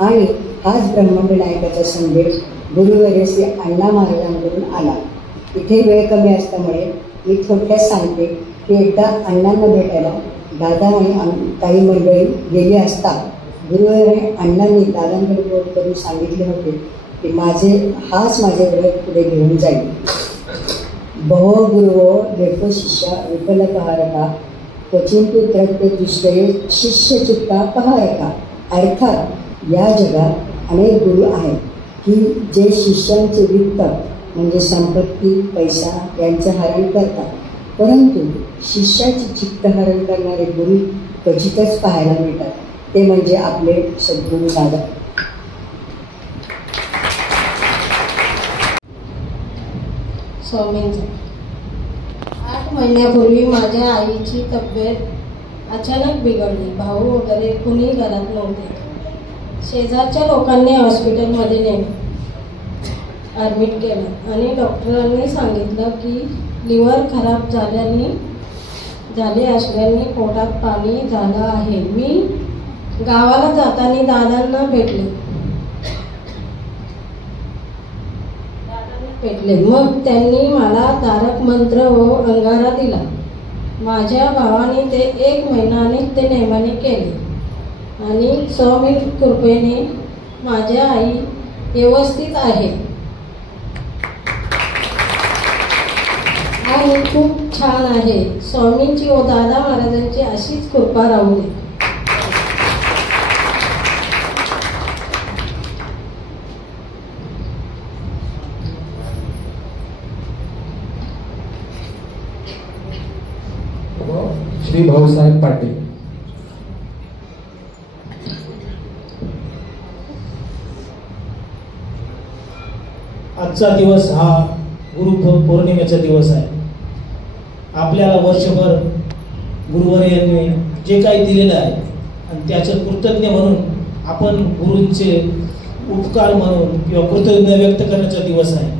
आणि हाच ब्रह्मांड नायकाचा संदेश गुरुवर्य श्री अण्णा महाराजांकडून आला. इथे वेळ कमी असल्यामुळे मी थोडक्यात सांगते की एकदा अण्णांना भेटायला दादा आणि काही मंडळी गेली असता गुरुवर्य अण्णांनी दादांकडे बोट करून सांगितले होते की हाच माझे व्रत पुढे घेऊन जाईल. बहो गुरुवो भेटो शिष्या विफल पहारका, क्वचिंतु त्रत्य दुष्टये शिष्य चित्ता पहारका. अर्थात या जगात अनेक गुरु आहेत की जे शिष्यांचे वित्त म्हणजे संपत्ती, पैसा यांचे हरण करतात, परंतु शिष्याचे चित्तहरण करणारे गुरु क्वचितच पाहायला मिळतात. ते म्हणजे आपले सद्गुरू दादा. स्वामींचं 8 महिन्यापूर्वी माझ्या आईची तब्येत अचानक बिघडली. भाऊ वगैरे कुणी घरात नव्हते. शेजारच्या लोकांनी हॉस्पिटलमध्ये नेलं, ॲडमिट केलं आणि डॉक्टरांनी सांगितलं की लिव्हर खराब झाले असल्याने पोटात पाणी झालं आहे. मी गावाला जाताना दादांना भेटले. मग त्यांनी मला तारक मंत्र व अंगारा दिला. माझ्या भावाने ते 1 महिना नित्यनेमाने केले आणि स्वामी कृपेने माझ्या आई व्यवस्थित आहे आणि खूप छान आहे. स्वामींची व दादा महाराजांची अशीच कृपा राहू दे. श्री भाऊसाहेब पाटील. आजचा दिवस हा गुरु पौर्णिमेचा दिवस आहे. आपल्याला वर्षभर गुरुवर्यांनी जे काही दिलेलं आहे आणि त्याचं कृतज्ञ म्हणून आपण गुरूंचे उपकार म्हणून किंवा कृतज्ञता व्यक्त करण्याचा दिवस आहे.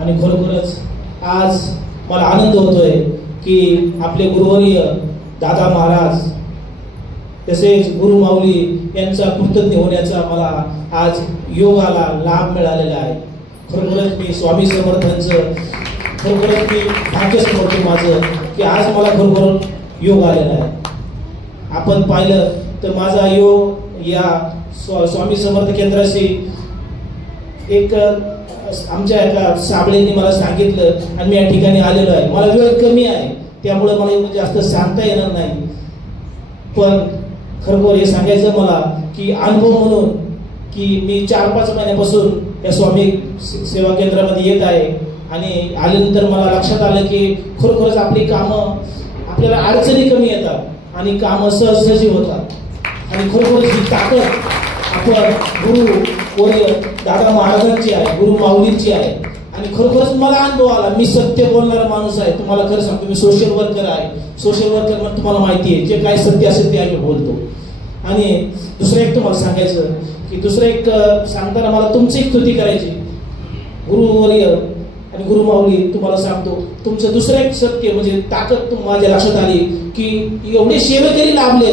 आणि खरोखरच आज मला आनंद होतोय की आपले गुरुवर्य दादा महाराज तसेच गुरु माऊली यांचा कृतज्ञ होण्याचा मला आज योगाला लाभ मिळालेला आहे. खरोखरच मी स्वामी समर्थांचं खरोखरच मी भाग्यच करतो माझं की आज मला खरोखर योग आलेला आहे. आपण पाहिलं तर माझा योग या स्वामी समर्थ केंद्राशी एक आमच्या एका साबळेंनी मला सांगितलं आणि मी या ठिकाणी आलेलो आहे. मला वेळ कमी आहे त्यामुळे मला एवढं जास्त सांगता येणार नाही, पण खरोखर हे सांगायचं मला की अनुभव म्हणून की मी 4-5 महिन्यापासून या स्वामी सेवा केंद्रामध्ये येत आहे आणि आल्यानंतर मला लक्षात आलं की खरोखरच आपली कामं आपल्याला अडचणी कमी येतात आणि कामं सहजसहजी होतात आणि खरोखरच ही ताकद आपण गुरु दादा महाराजांची आहे, गुरु माऊलींची आहे. आणि खरोखरच मला अनुभव आला. मी सत्य बोलणारा माणूस आहे, तुम्हाला खरं सांगतो. मी सोशल वर्कर आहे. सोशल वर्कर म्हणजे तुम्हाला माहिती आहे जे काय सत्य असेल ते आम्ही बोलतो. आणि दुसरं एक तुम्हाला सांगायचं की दुसरं एक सांगताना मला तुमची एक स्तुती करायची. गुरुवर्य आणि गुरु माऊली तुम्हाला सांगतो तुमचं दुसरं एक सत्य म्हणजे ताकद माझ्या लक्षात आली की एवढे सेवेकरी लाभले,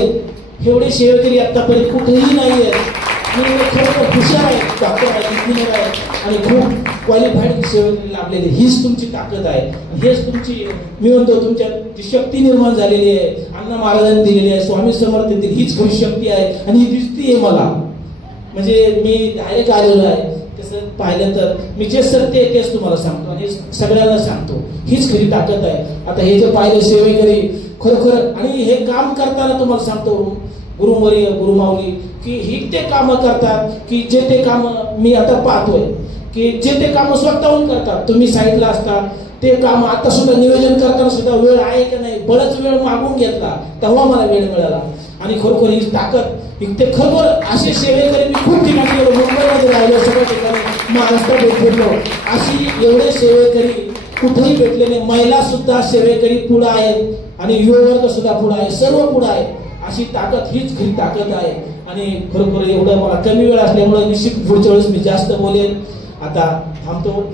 एवढे सेवेकरी आतापर्यंत कुठेही नाही आहेत. मी खरोखर हुशार आहे, डॉक्टर आहे, इंजिनियर आहे आणि खूप क्वालिफाईड सेवेकरी लाभलेले. हीच तुमची ताकद आहे. हेच तुमची मी म्हणतो तुमच्यात जी शक्ती निर्माण झालेली आहे अण्णा महाराजांनी दिलेली आहे, स्वामी समर्थ दिली, हीच खरी शक्ती आहे आणि ही दिसती आहे मला. म्हणजे मी डायरेक्ट आलेलो आहे. तसं पाहिलं तर मी जे सत्य आहे तेच तुम्हाला सांगतो आणि सगळ्यांना सांगतो. हीच खरी ताकद आहे. आता हे जे पाहिलं सेवेकरी खरोखर आणि हे काम करताना तुम्हाला सांगतो गुरुवर्य गुरु माऊली की ही ते कामं करतात की जे ते कामं मी आता पाहतोय की जे ते कामं स्वतःहून करतात. तुम्ही साईडला असता ते काम आता सुद्धा नियोजन करताना सुद्धा वेळ आहे का नाही बराच वेळ मागून घेतला, तेव्हा मला वेळ मिळाला. आणि खरोखर ही ताकद ते खरोखर असे सेवेकरी मी खूप ठिकाणी गेलो, मुंबईमध्ये राहिलो, सगळ्या ठिकाणी महाराष्ट्रात फिरलो, अशी एवढे सेवेकरी कुठेही भेटले नाही. महिला सुद्धा सेवेकरी पुढे आहेत आणि युववर्ग सुद्धा पुढे आहे, सर्व पुढे आहे. अशी ताकद हीच खरी ताकद आहे. आणि खरोखर एवढं मला कमी वेळ असल्यामुळे निश्चित पुढच्या वेळेस मी जास्त बोलेन. आता थांबतो.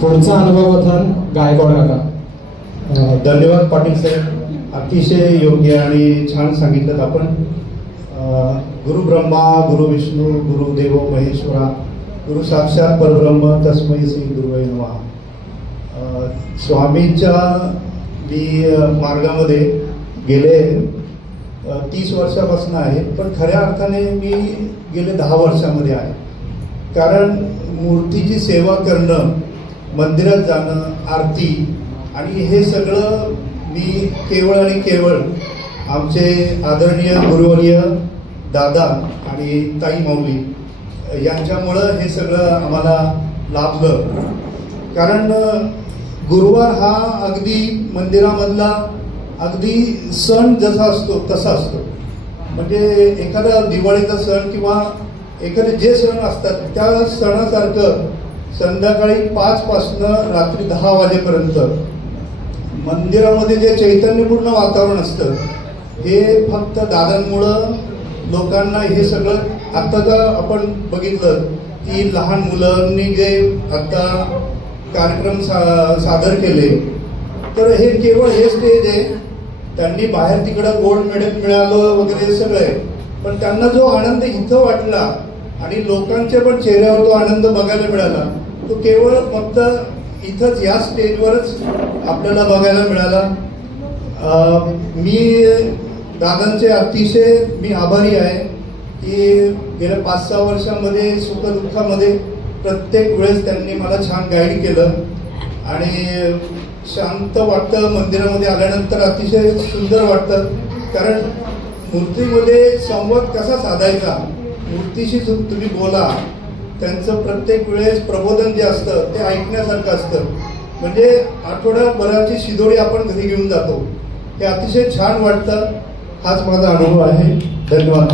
पुढचा अनुभव कथन गायकवाड काका. धन्यवाद पाटील साहेब, अतिशय योग्य आणि छान सांगितलं आपण. गुरु ब्रह्मा गुरु विष्णू गुरु देवो महेश्वरा गुरु साक्षात परब्रह्म तस्मै श्री गुरुवे नमः. स्वामींच्या मी मार्गामध्ये गेले 30 वर्षापासून आहे, पण खऱ्या अर्थाने मी गेले 10 वर्षामध्ये आहे. कारण मूर्तीची सेवा करणं, मंदिरात जाणं, आरती आणि हे सगळं मी केवळ आणि केवळ आमचे आदरणीय गुरुवर्य दादा आणि ताई माऊली यांच्यामुळं हे सगळं आम्हाला लाभलं. कारण गुरुवार हा अगदी मंदिरामधला अगदी सण जसा असतो तसा असतो. म्हणजे एखादा दिवाळीचा सण किंवा एखादे जे सण असतात त्या सणासारखं संध्याकाळी 5 पासून रात्री 10 वाजेपर्यंत मंदिरामध्ये जे चैतन्यपूर्ण वातावरण असतं हे फक्त दादांमुळं लोकांना हे सगळं. आत्ताचा आपण बघितलं की लहान मुलांनी जे आता कार्यक्रम सादर केले, तर हे केवळ हे स्टेज आहे. त्यांनी बाहेर तिकडं गोल्ड मेडल मिळालं वगैरे सगळं आहे, पण त्यांना जो आनंद इथं वाटला आणि लोकांच्या पण चेहऱ्यावर तो आनंद बघायला मिळाला, तो केवळ फक्त इथंच या स्टेजवरच आपल्याला बघायला मिळाला. मी दादांचे अतिशय मी आभारी आहे की गेल्या 5-6 वर्षामध्ये सुखदुःखामध्ये प्रत्येक वेळेस त्यांनी मला छान गाईड केलं आणि शांत वाटतं. मंदिरामध्ये आल्यानंतर अतिशय सुंदर वाटतं. कारण मूर्तीमध्ये संवाद कसा साधायचा, मूर्तीशी तुम्ही बोला, त्यांचं प्रत्येक वेळेस प्रबोधन जे असतं ते ऐकण्यासारखं असतं. म्हणजे आठवड्याभराची शिदोरी आपण घरी घेऊन जातो, हे अतिशय छान वाटतं. हाच माझा अनुभव आहे. धन्यवाद.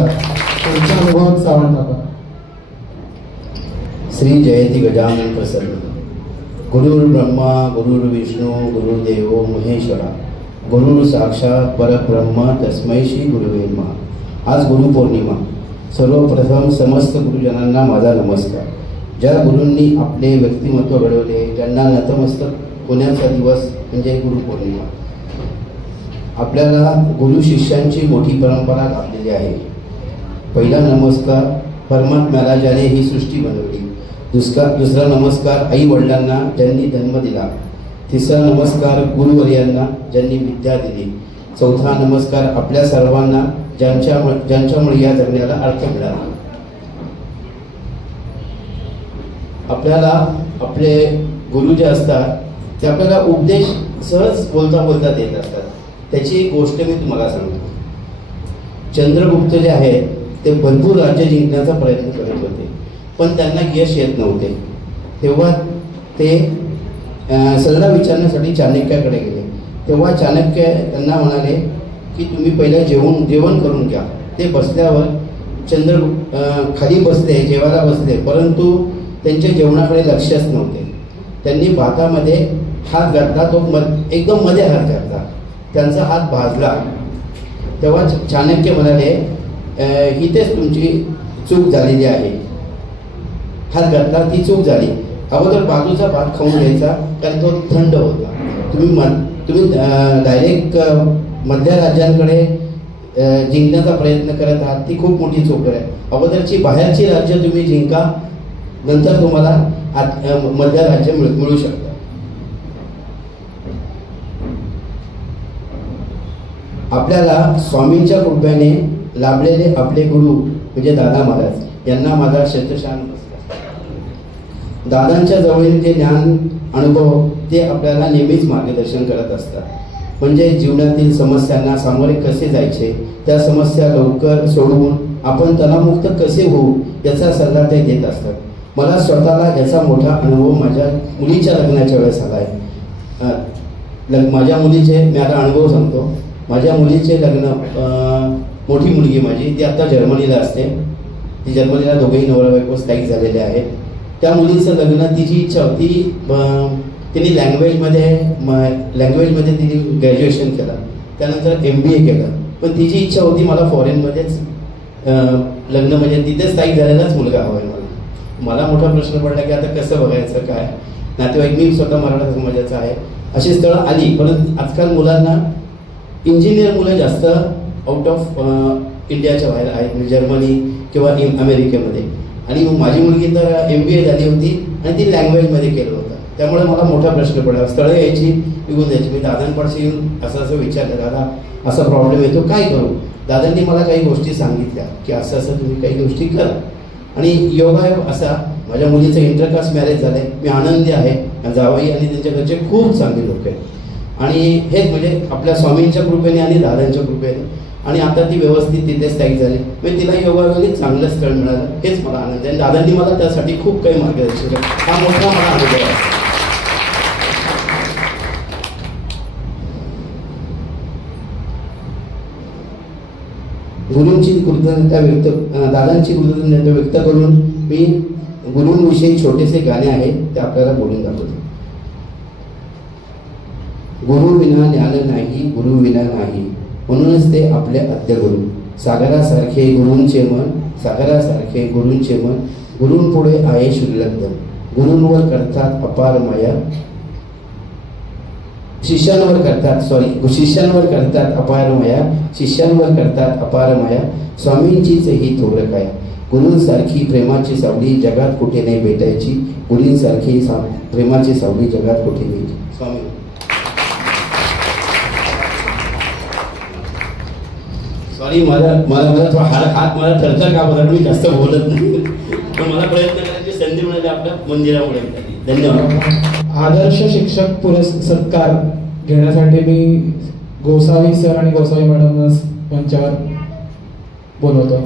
तुमचा अनुभव सावंत काका. श्री जयती गजानन प्रसन्न. गुरुर् ब्रह्मा गुरुर् विष्णू गुरुदेवो महेश्वरा गुरुर् साक्षात परब्रह्म तस्मै श्री गुरुवे नमः. आज गुरुपौर्णिमा. सर्वप्रथम समस्त गुरुजनांना माझा नमस्कार. ज्या गुरूंनी आपले व्यक्तिमत्व घडवले त्यांना नतमस्तक होण्याचा दिवस म्हणजे गुरुपौर्णिमा. आपल्याला गुरु शिष्यांची मोठी परंपरा लाभलेली आहे. पहिला नमस्कार परमात्म्याला ज्याने ही सृष्टी बनवली. दुसरा नमस्कार आई वडिलांना ज्यांनी जन्म दिला. तिसरा नमस्कार गुरुवर्यांना ज्यांनी विद्या दिली. चौथा नमस्कार आपल्या सर्वांना ज्यांच्यामुळे या जगण्याला अर्थ मिळाला. आपल्याला आपले गुरु जे असतात ते आपल्याला उपदेश सहज बोलता बोलता देत असतात. त्याची एक गोष्ट मी तुम्हाला सांगतो. चंद्रगुप्त जे आहेत ते भरपूर राज्य जिंकण्याचा प्रयत्न करत होते, पण त्यांना यश येत नव्हते. तेव्हा ते सल्ला विचारण्यासाठी चाणक्याकडे गेले. तेव्हा चाणक्य त्यांना म्हणाले की तुम्ही पहिलं जेवण करून घ्या. ते बसल्यावर खाली बसले, जेवायला बसले, परंतु त्यांच्या जेवणाकडे लक्षच नव्हते. त्यांनी भातामध्ये हात घातला, तो एकदम मध्ये हात घातला, त्यांचा हात भाजला. तेव्हा चाणक्य म्हणाले इथेच तुमची चूक झालेली आहे. हात घातला ती चूक झाली. अगोदर बाजूचा भात खाऊन घ्यायचा, कारण तो थंड होता. तुम्ही डायरेक्ट मधल्या राज्यांकडे जिंकण्याचा प्रयत्न करत आहात, ती खूप मोठी चूक आहे. अगोदरची बाहेरची राज्य तुम्ही जिंका, नंतर तुम्हाला मधल्या राज्य मिळू शकतात. आपल्याला स्वामींच्या कृपेने लाभलेले आपले गुरु म्हणजे दादा महाराज यांना माझा शतशः नमस्कार. दादांच्या जवळील जे ज्ञान अनुभव ते आपल्याला नेहमीच मार्गदर्शन करत असतात. म्हणजे जीवनातील समस्यांना सामोरे कसे जायचे, त्या समस्या लवकर सोडवून आपण तणावमुक्त कसे होऊ याचा सल्ला ते देत असतात. मला स्वतःला याचा मोठा अनुभव माझ्या मुलीच्या लग्नाच्या वेळेस आला आहे. माझ्या मुलीचे मी आता अनुभव सांगतो. माझ्या मुलीचे लग्न, मोठी मुलगी माझी ती आता जर्मनीला असते. ती जर्मनीला दोघेही नवरा बायको स्थायिक झालेले आहेत. त्या मुलीचं लग्न तिची इच्छा होती, तिने लँग्वेजमध्ये तिने ग्रॅज्युएशन केलं, त्यानंतर MBA केलं. पण तिची इच्छा होती मला फॉरेनमध्येच लग्न, म्हणजे तिथे स्थायिक झालेलाच मुलगा हवा आहे मला. मोठा प्रश्न पडला की आता कसं बघायचं काय. नातेवाईक, मी स्वतः मराठा समाजाचा आहे, अशी स्थळं आली. परंतु आजकाल मुलांना इंजिनियर मुलं जास्त आउट ऑफ इंडियाच्या बाहेर आहेत, म्हणजे जर्मनी किंवा अमेरिकेमध्ये. आणि माझी मुलगी तर MBA झाली होती आणि ती लँग्वेजमध्ये केलं होतं. त्यामुळे मला मोठा प्रश्न पडला, स्थळं यायची निघून जायची. मी दादांपाशी येऊन असं विचारलं, दादा असा प्रॉब्लेम येतो, काय करू. दादांनी मला काही गोष्टी सांगितल्या की असं असं तुम्ही काही गोष्टी करा. आणि योगायोग असा, माझ्या मुलीचं इंटरकास्ट मॅरेज झालंय. मी आनंदी आहे. जावई आणि त्यांच्या घरचे खूप चांगले लोक आहेत. आणि हेच म्हणजे आपल्या स्वामींच्या कृपेने आणि दादांच्या कृपेने. आणि आता ती व्यवस्थित तिथे स्थायिक झाली. म्हणजे तिला योगायोगाने चांगलं स्थळ मिळालं, हेच मला आनंद आहे. आणि दादांनी मला त्यासाठी खूप काही मार्गदर्शन केलं. हा मोठा मला अनुभव आहे. गुरूंची कृतज्ञता दादांची कृतज्ञता व्यक्त करून मी गुरूंविषयी छोटेसे गाणे आहे ते आपल्याला बोलून दाखवतो. गुरु विना ज्ञान नाही, गुरु विना नाही, म्हणूनच ते आपले आद्य गुरु. सागरासारखे गुरूंचे मन, सागरासारखे गुरूंचे मन, गुरूंपुढे आहे शुल्लक धन. गुरूंवर करतात अपार माया, शिष्यांवर करतात अपार माया, शिष्यांवर करतात अपार माया, स्वामींचीच ही थोर काय. गुरूंसारखी प्रेमाची सावली जगात कुठे नाही भेटायची, गुरूंसारखी प्रेमाची सावली जगात कुठे नाही. स्वामी सॉरी, मला हात मला थरथर का बघा, मी जास्त बोलत नाही, पण मला प्रयत्न करायची संधी मिळाली आपल्या मंदिरामुळे. धन्यवाद. आदर्श शिक्षक पुरस्कार घेण्यासाठी मी गोसावी सर आणि गोसावी मॅडम मंचावर बोलवतो.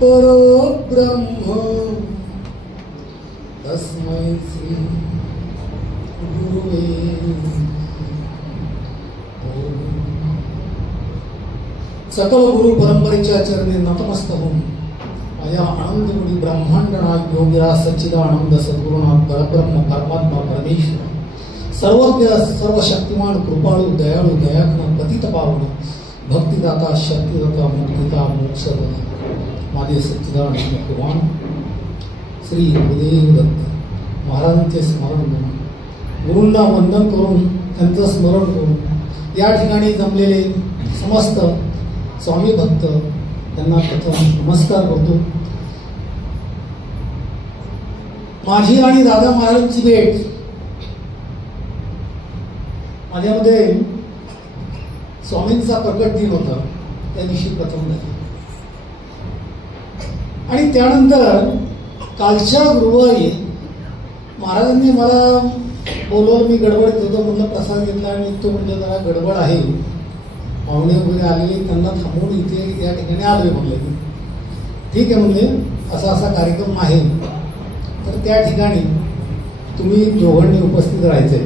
परब्रह्म तस्मै श्री गुरुवे सकल गुरु परंपरेच्या चरणी नतमस्त होऊन माझ्या आनंदमुळी ब्रह्मांडनाथ योगीराज सच्चिदानंद सद्गुरुनाथ परब्रह्म परमात्मा परमेश्वर सर्वज्ञ सर्वशक्तिमान कृपाळू दयाळू दयाघन पतित पावन भक्तिदाता शक्तिदाता मुक्तिदा मोक्षदा माझे सच्चिदानंद भगवान श्री गुरुदेव दत्त महाराजांचे स्मरण करून गुरूंना वंदन करून त्यांचं स्मरण करून या ठिकाणी जमलेले समस्त स्वामी भक्त त्यांना प्रथम नमस्कार करतो. माझी आणि दादा महाराजांची भेट माझ्यामध्ये स्वामींचा प्रकट दिन होता त्या दिवशी प्रथम झाली. आणि त्यानंतर कालच्या गुरुवारी महाराजांनी मला बोलवलं. मी गडबडीत होतो, म्हणलं प्रसाद घेतला आणि तो म्हणजे जरा गडबड आहे, पाहुणे वगैरे आलेले, त्यांना थांबवून इथे या ठिकाणी आलोय म्हणले. ठीक आहे म्हणले, असा असा कार्यक्रम आहे तर त्या ठिकाणी तुम्ही दोघांनी उपस्थित राहायचंय.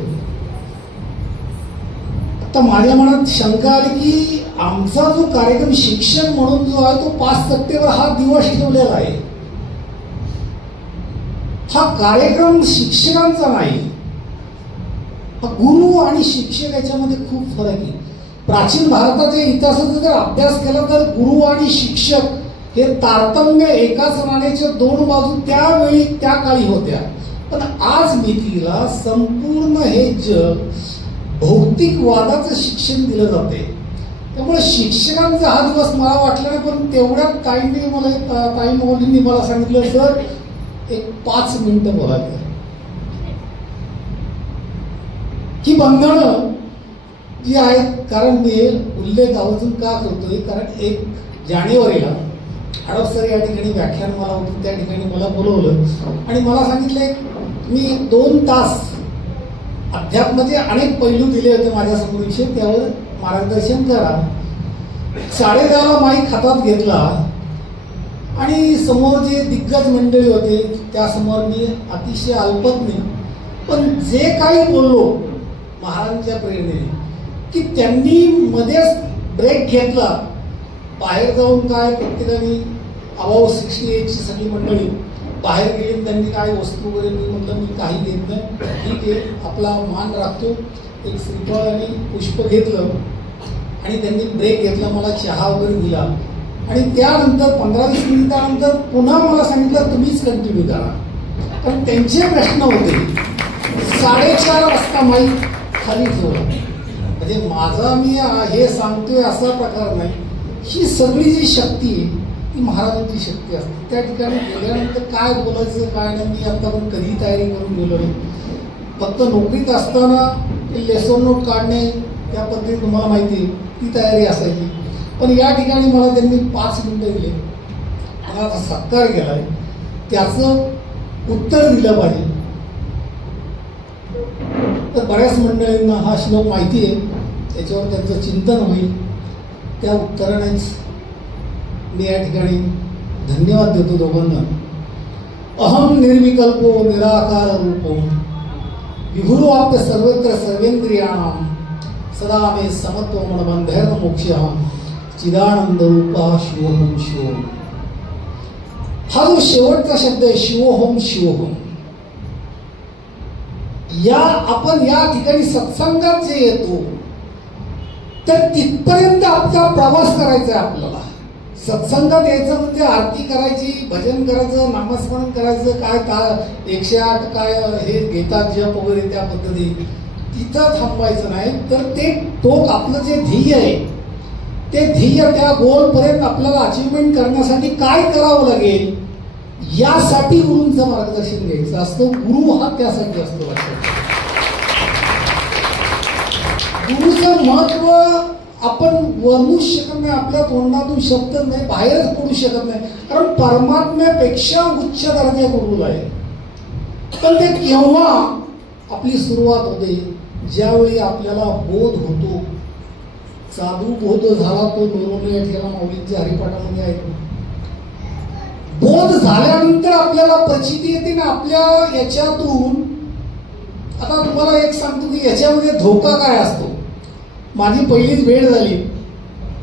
आता माझ्या मनात शंका आली की आमचा जो कार्यक्रम शिक्षण म्हणून जो आहे तो 5 सप्टेंबर हा दिवस ठेवलेला आहे. हा कार्यक्रम शिक्षकांचा नाही, हा गुरु आणि शिक्षक याच्यामध्ये खूप फरक आहे. प्राचीन भारताच्या इतिहासाचा जर अभ्यास केला तर गुरु आणि शिक्षक हे तारतम्य एकाच नाण्याच्या दोन बाजू त्यावेळी त्या काळी होत्या. पण आज मितीला संपूर्ण हे जग भौतिकवादाचं शिक्षण दिलं जाते. त्यामुळे शिक्षकांचा हा दिवस मला वाटला नाही, पण तेवढ्यात ताई मौलींनी मला सांगितलं सर एक 5 मिनिटं बोलायचं. ही बंधनं जी आहेत, कारण मी उल्लेख आवर्जून का करतोय, कारण 1 जानेवारीला हडप सर या ठिकाणी व्याख्यान मला होतं, त्या ठिकाणी मला बोलवलं आणि मला सांगितलं मी 2 तास अध्यात्माचे अनेक पैलू दिले होते माझ्यासमोर विषय, त्यावर मार्गदर्शन करा. 10:30ला माईक हातात घेतला आणि समोर जे दिग्गज मंडळी होते त्यासमोर मी अतिशय अल्पज्ञ पण जे काही बोललो महाराजांच्या प्रेरणेने, की त्यांनी मध्येच ब्रेक घेतला. बाहेर जाऊन काय प्रत्येकाने अबाव 68ची सगळी मंडळी बाहेर गेली, त्यांनी काय वस्तू वगैरे, मी म्हटलं मी काही घेत नाही, ठीक आहे आपला मान राखतो. एक श्रीफळ आणि पुष्प घेतलं आणि त्यांनी ब्रेक घेतला, मला चहा वगैरे दिला आणि त्यानंतर 15-20 मिनिटानंतर पुन्हा मला सांगितलं तुम्हीच कंटिन्यू करा. कारण त्यांचे प्रश्न होते. 4:30 वाजता माईक खाली ठेवला. म्हणजे माझा मी हे सांगतोय असा प्रकार नाही, ही सगळी जी शक्ती आहे ती महाराजांची शक्ती असते. त्या ठिकाणी गेल्यानंतर काय बोलायचं काय नाही मी आता पण कधी तयारी करून गेलो नाही. फक्त नोकरीत असताना ते लेसन नोट काढणे त्या पद्धतीने तुम्हाला माहिती आहे ती तयारी असायची. पण या ठिकाणी मला त्यांनी 5 मिनिटं दिले, मला आता सत्कार केलाय, त्याचं उत्तर दिलं पाहिजे. तर बऱ्याच मंडळींना हा श्लोक माहिती आहे, त्याच्यावर त्यांचं चिंतन होईल. त्या उत्तरानेच मी या ठिकाणी धन्यवाद देतो दोघांना. अहम निर्विकल्पो निराकार रूपो विभुर्वाप्य सर्वत्र सर्वेंद्रियाणाम सदा मे समत्वम बंधैर्न मोक्षः चिदानंद रूपा शिवोहम शिवोहम. हा जो शेवटचा शब्द आहे शिवोहम शिवोहम, या आपण या ठिकाणी सत्संगात जे येतो तर तिथपर्यंत आपला प्रवास करायचा आहे. आपल्याला सत्संगात यायचं म्हणजे आरती करायची, भजन करायचं, नामस्मरण करायचं, काय 108 काय हे घेतात जप वगैरे त्या पद्धती, तिथं थांबायचं नाही. तर ते टोक आपलं जे ध्येय आहे ते ध्येय त्या गोलपर्यंत आपल्याला अचिव्हमेंट करण्यासाठी काय करावं लागेल यासाठी गुरूंचं मार्गदर्शन घ्यायचं असतं. गुरु हा त्यासाठी असतो. गुरुचं महत्व आपण वर्णू शकत नाही, आपल्या तोंडातून शब्द नाही, बाहेरच पडू शकत नाही, कारण परमात्म्यापेक्षा उच्च दर्जा गुरुला आहे. पण ते केव्हा आपली सुरुवात होते, ज्यावेळी आपल्याला बोध होतो. साधू बोध झाला तो नोरोने या ठिकाणी माऊलींच्या हरिपाठामध्ये ऐकतो. बोध झाल्यानंतर आपल्याला प्रचिती येते ना आपल्या याच्यातून. आता तुम्हाला एक सांगतो की याच्यामध्ये धोका काय असतो. माझी पहिलीच भेट झाली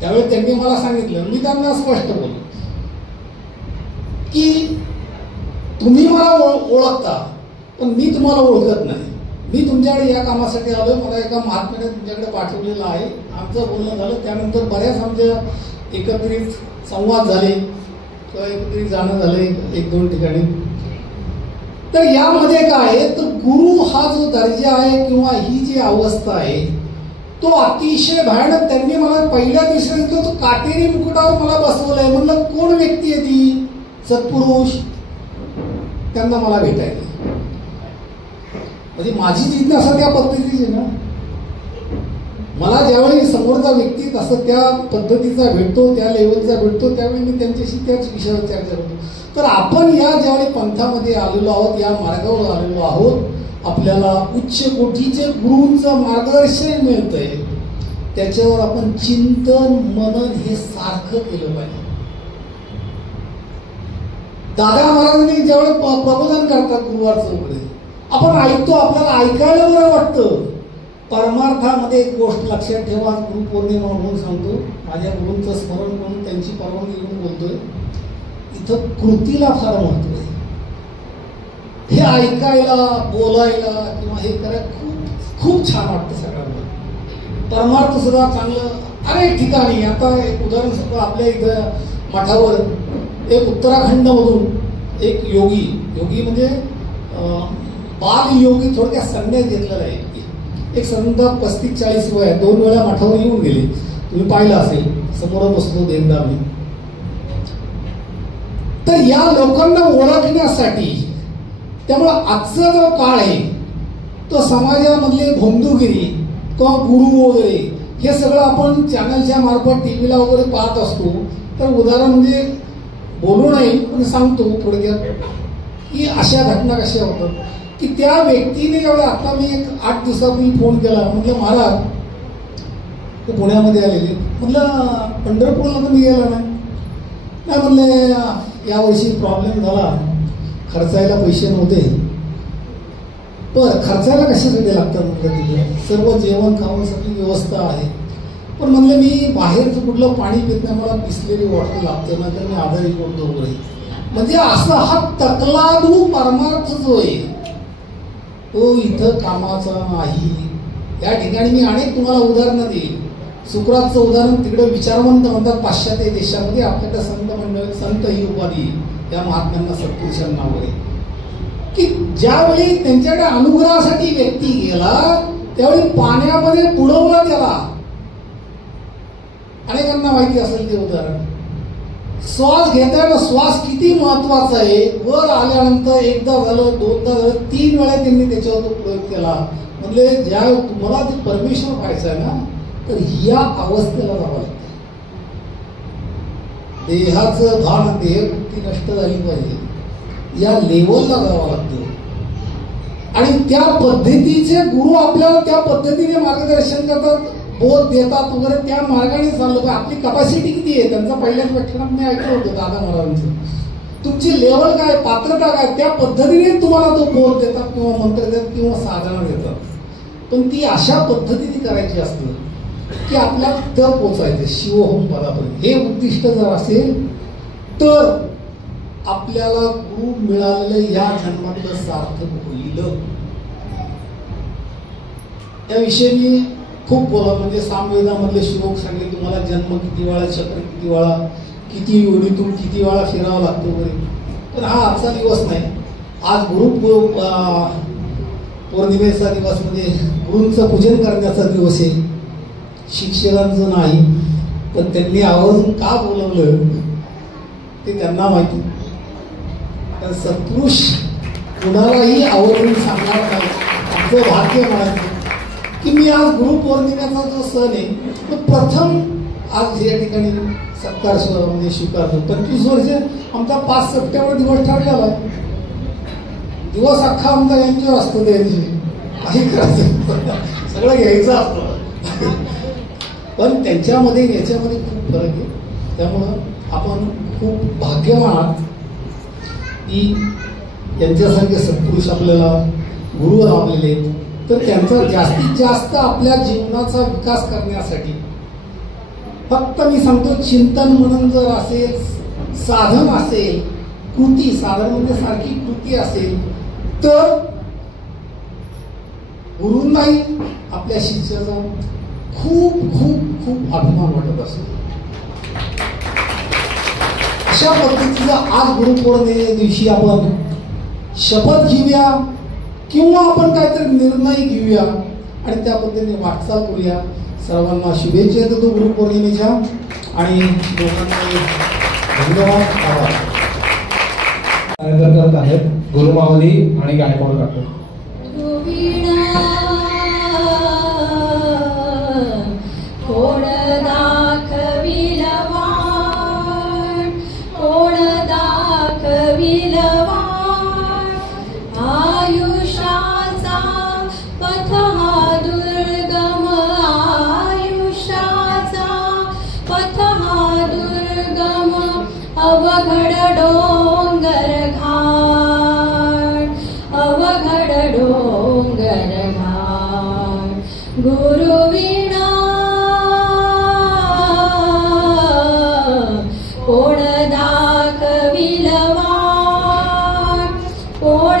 त्यावेळी त्यांनी मला सांगितलं, मी त्यांना स्पष्ट बोललो की तुम्ही मला ओळखता पण मी तुम्हाला ओळखत नाही. मी तुमच्याकडे या कामासाठी आलोय, मला एका महात्म्याने तुमच्याकडे पाठवलेलं आहे. आमचं बोलणं झालं, त्यानंतर बऱ्याच आमच्या एकत्रित संवाद झाले किंवा एकत्रित जाणं झालं 1-2 ठिकाणी. तर यामध्ये काय आहे तर गुरु हा जो दर्जा आहे किंवा ही जी अवस्था आहे तो अतिशय भयानक. त्यांनी मला पहिल्या दिवशी तो काटेरी मुकुटावर मला बसवलंय. म्हणलं कोण व्यक्ती आहे ती? सत्पुरुष. त्यांना मला भेटायला, म्हणजे माझी जिज्ञासा त्या पद्धतीची ना. मला ज्यावेळी समोरचा व्यक्ती असं त्या पद्धतीचा भेटतो, त्या लेवलचा भेटतो, त्यावेळी मी त्यांच्याशी त्याच विषयावर चर्चा करतो. तर आपण या ज्यावेळी पंथामध्ये आलेलो आहोत, या मार्गावर आलेलो आहोत, आपल्याला उच्च कोटीचे गुरूंचं मार्गदर्शन मिळतंय, त्याच्यावर आपण चिंतन मनन हे सारखं केलं पाहिजे. दादा महाराजांनी ज्यावेळी प्रबोधन करतात गुरुवारचं वगैरे आपण ऐकतो, आपल्याला ऐकायला बरं वाटतं. परमार्थामध्ये एक गोष्ट लक्षात ठेवा, गुरुपौर्णिमा म्हणून सांगतो, माझ्या गुरूंचं स्मरण करून त्यांची परवानगी घेऊन बोलतोय. इथं कृतीला फार महत्व आहे. हे ऐकायला, बोलायला किंवा हे करायला खूप खूप छान वाटतं सगळ्यांना. परमार्थ सुद्धा चांगलं अनेक ठिकाणी. आता एक उदाहरण सुद्धा आपल्या इथं मठावर एक उत्तराखंडमधून एक योगी म्हणजे बाल योगी थोडक्यात संन्यास घेतलेला आहे. एक संत 35-40 वय 2 वेळा मठावर येऊन गेले. तुम्ही पाहिलं असेल, समोर बसतो देवदा मी. तर या लोकांना ओळखण्यासाठी, त्यामुळे आजचा जो काळ आहे तो समाजामधले भोंदूगिरी किंवा गुरु वगैरे हे सगळं आपण चॅनलच्या मार्फत टीव्हीला वगैरे पाहत असतो. तर उदाहरण म्हणजे बोलू नये पण सांगतो थोडक्यात की अशा घटना कशा होतात की त्या व्यक्तीने जेव्हा आता मी एक 8 दिवसापूर्वी फोन केला. म्हटलं महाराज ते पुण्यामध्ये आलेले. म्हटलं पंढरपूरला तर मी गेला नाही. म्हणले यावर्षी प्रॉब्लेम झाला, खर्चायला पैसे नव्हते. पण खर्चायला कशासाठी लागतात म्हटलं तिथे सर्व जेवण खावण सगळी व्यवस्था आहे. पण म्हणलं मी बाहेरचं कुठलं पाणी पित नाही, मला बिसलेली वॉटर लागतं, नंतर मी आजारी पडतो वगैरे. म्हणजे असं हा तकलादू परमार्थ जो आहे तो इथं कामाचा नाही. या ठिकाणी मी अनेक तुम्हाला उदाहरणं देईल. सुकरातचं उदाहरण तिकडे विचारवंत म्हणतात पाश्चात्य देशामध्ये, आपल्याकडे संत मंडळ, संत ही उपाधी या महात्म्यांना सत्पुरुषांना वगैरे, की ज्यावेळी त्यांच्याकडे अनुग्रहासाठी व्यक्ती गेला त्यावेळी पाण्यामध्ये बुडवला त्याला. अनेकांना माहिती असेल ते उदाहरण. श्वास घेताना श्वास किती महत्वाचा आहे. वर आल्यानंतर एकदा झालं, 2दा झालं, 3 वेळा त्यांनी त्याच्यावर तो प्रयोग केला. म्हणजे ज्या तुम्हाला ते परमेश्वर व्हायचं आहे ना, तर या अवस्थेला जावं लागतं. देहाचं भान, देहवृत्ती नष्ट झाली पाहिजे, या लेवलला जावं लागतं. आणि त्या पद्धतीचे गुरु आपल्याला त्या पद्धतीने मार्गदर्शन करतात, बोध देतात वगैरे. त्या मार्गाने चाललं पाहिजे. आपली कपॅसिटी किती आहे त्यांचा पहिल्याच व्याख्यानात मी ऐकलं होतं दादा महाराजांचं. तुमची लेवल काय, पात्रता काय, त्या पद्धतीने तुम्हाला तो बोध देतात किंवा मंत्र देतात किंवा साधना देतात. पण ती अशा पद्धतीने करायची असते की आपल्याला तर पोचायचं शिवहोम पदापर्यंत. हे उद्दिष्ट जर असेल तर आपल्याला गुरु मिळालेलं या जन्मातलं सार्थक होईल. याविषयी मी खूप बोला, म्हणजे सामवेदामधले श्लोक सांगले तुम्हाला. जन्म किती वेळा, चक्र किती वेळा, किती योनीतून किती वेळा फिरावं लागतो वगैरे. पण हा आजचा दिवस नाही. आज गुरु पौर्णिमेचा दिवस, म्हणजे गुरूंचं पूजन करण्याचा दिवस आहे, शिक्षकांचं नाही. पण त्यांनी आवर्जून का बोलवलं ते त्यांना माहिती. कारण सत्पुरुष कुणालाही आवर्जून सांगणार नाही. आमचं भाग्य म्हणायचं की मी आज गुरुपौर्णिमेचा जो सण आहे तो प्रथम आज या ठिकाणी सत्कार म्हणजे स्वीकारतो. 25 वर्ष आमचा 5 सप्टेंबर दिवस ठरलेला आहे. दिवस अख्खा आमचा यांच्यावर असतो, त्यांची काही करायचं, सगळं घ्यायचं असतं. पण त्यांच्यामध्ये याच्यामध्ये खूप फरक आहे. त्यामुळं आपण खूप भाग्यवान की यांच्यासारखे सत्पुरुष आपल्याला गुरु लाभलेले आहेत. तर त्यांचा जास्तीत जास्त आपल्या जीवनाचा विकास करण्यासाठी फक्त मी सांगतो चिंतन म्हणून जर असेल, साधन असेल, कृती, साधन म्हणजे सारखी कृती असेल तर गुरूंनाही आपल्या शिष्याचा खूप खूप खूप अभिमान वाटत असतो. अशा पद्धतीचा आज गुरुपौर्णिमे दिवशी आपण शपथ घेऊया किंवा आपण काहीतरी निर्णय घेऊया आणि त्या पद्धतीने वाटचाल करूया. सर्वांना शुभेच्छा देतो गुरुपौर्णिमेच्या आणि लोकांना धन्यवाद. करत आहेत गुरुमावली आणि गायकवाड काका. कोण दाखविल वाट, कोण दाखविल वाट, आयुष्याचा पथ हा दुर्गम, आयुष्याचा पथ हा दुर्गम, अवघड डोंगर घाट, अवघड डोंगर घाट, गुरुविना कोण दाखविल वाट, कोण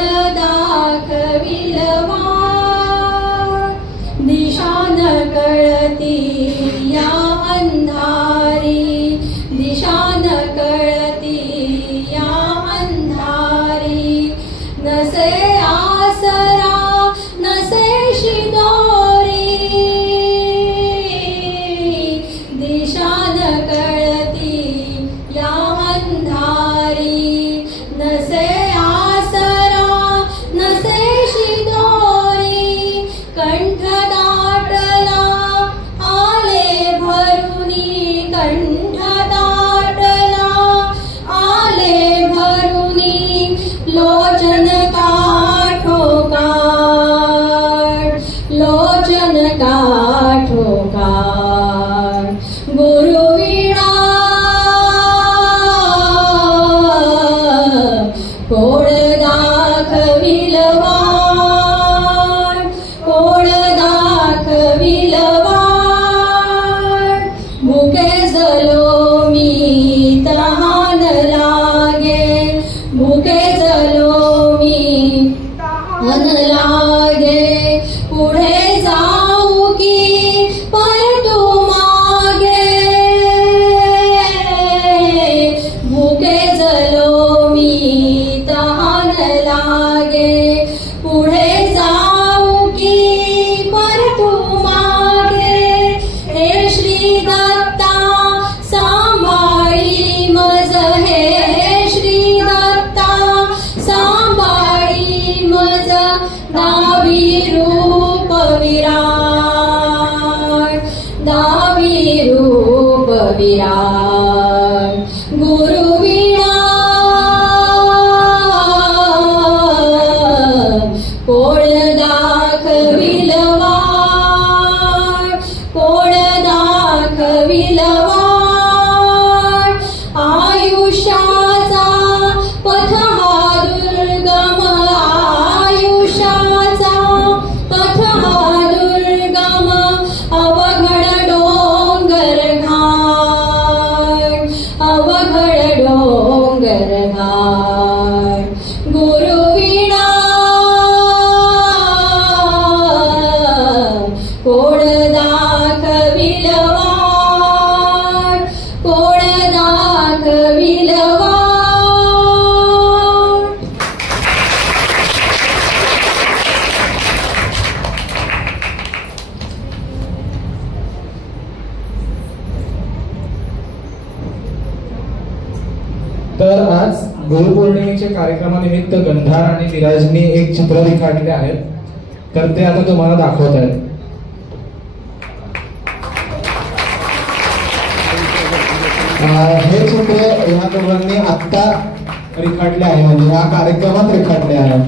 श्री दत्ता सांभाळी मज हे श्री दत्ता सांभाळी मज दावी रूप विराट दावी रूप विराट गुरुविना कोण दाखविल वाट कोण दाखविल वाट आयुष्याचा पथ हा दुर्गम आयुष्याचा पथ हा दुर्गम अवघड डोंगर घाट अवघड डोंगर घाट गुरुविना कोण दाखविल वाट कोण दाखविल वाट तर आज गुरुपौर्णिमेच्या कार्यक्रमानिमित्त गंधार आणि विराजनी एक चित्र रेखाटले आहेत, तर ते आता तुम्हाला दाखवत आहेत. हे चित्र या दोघांनी आत्ता रेखाटले आहे, म्हणजे या कार्यक्रमात रेखाटले आहे.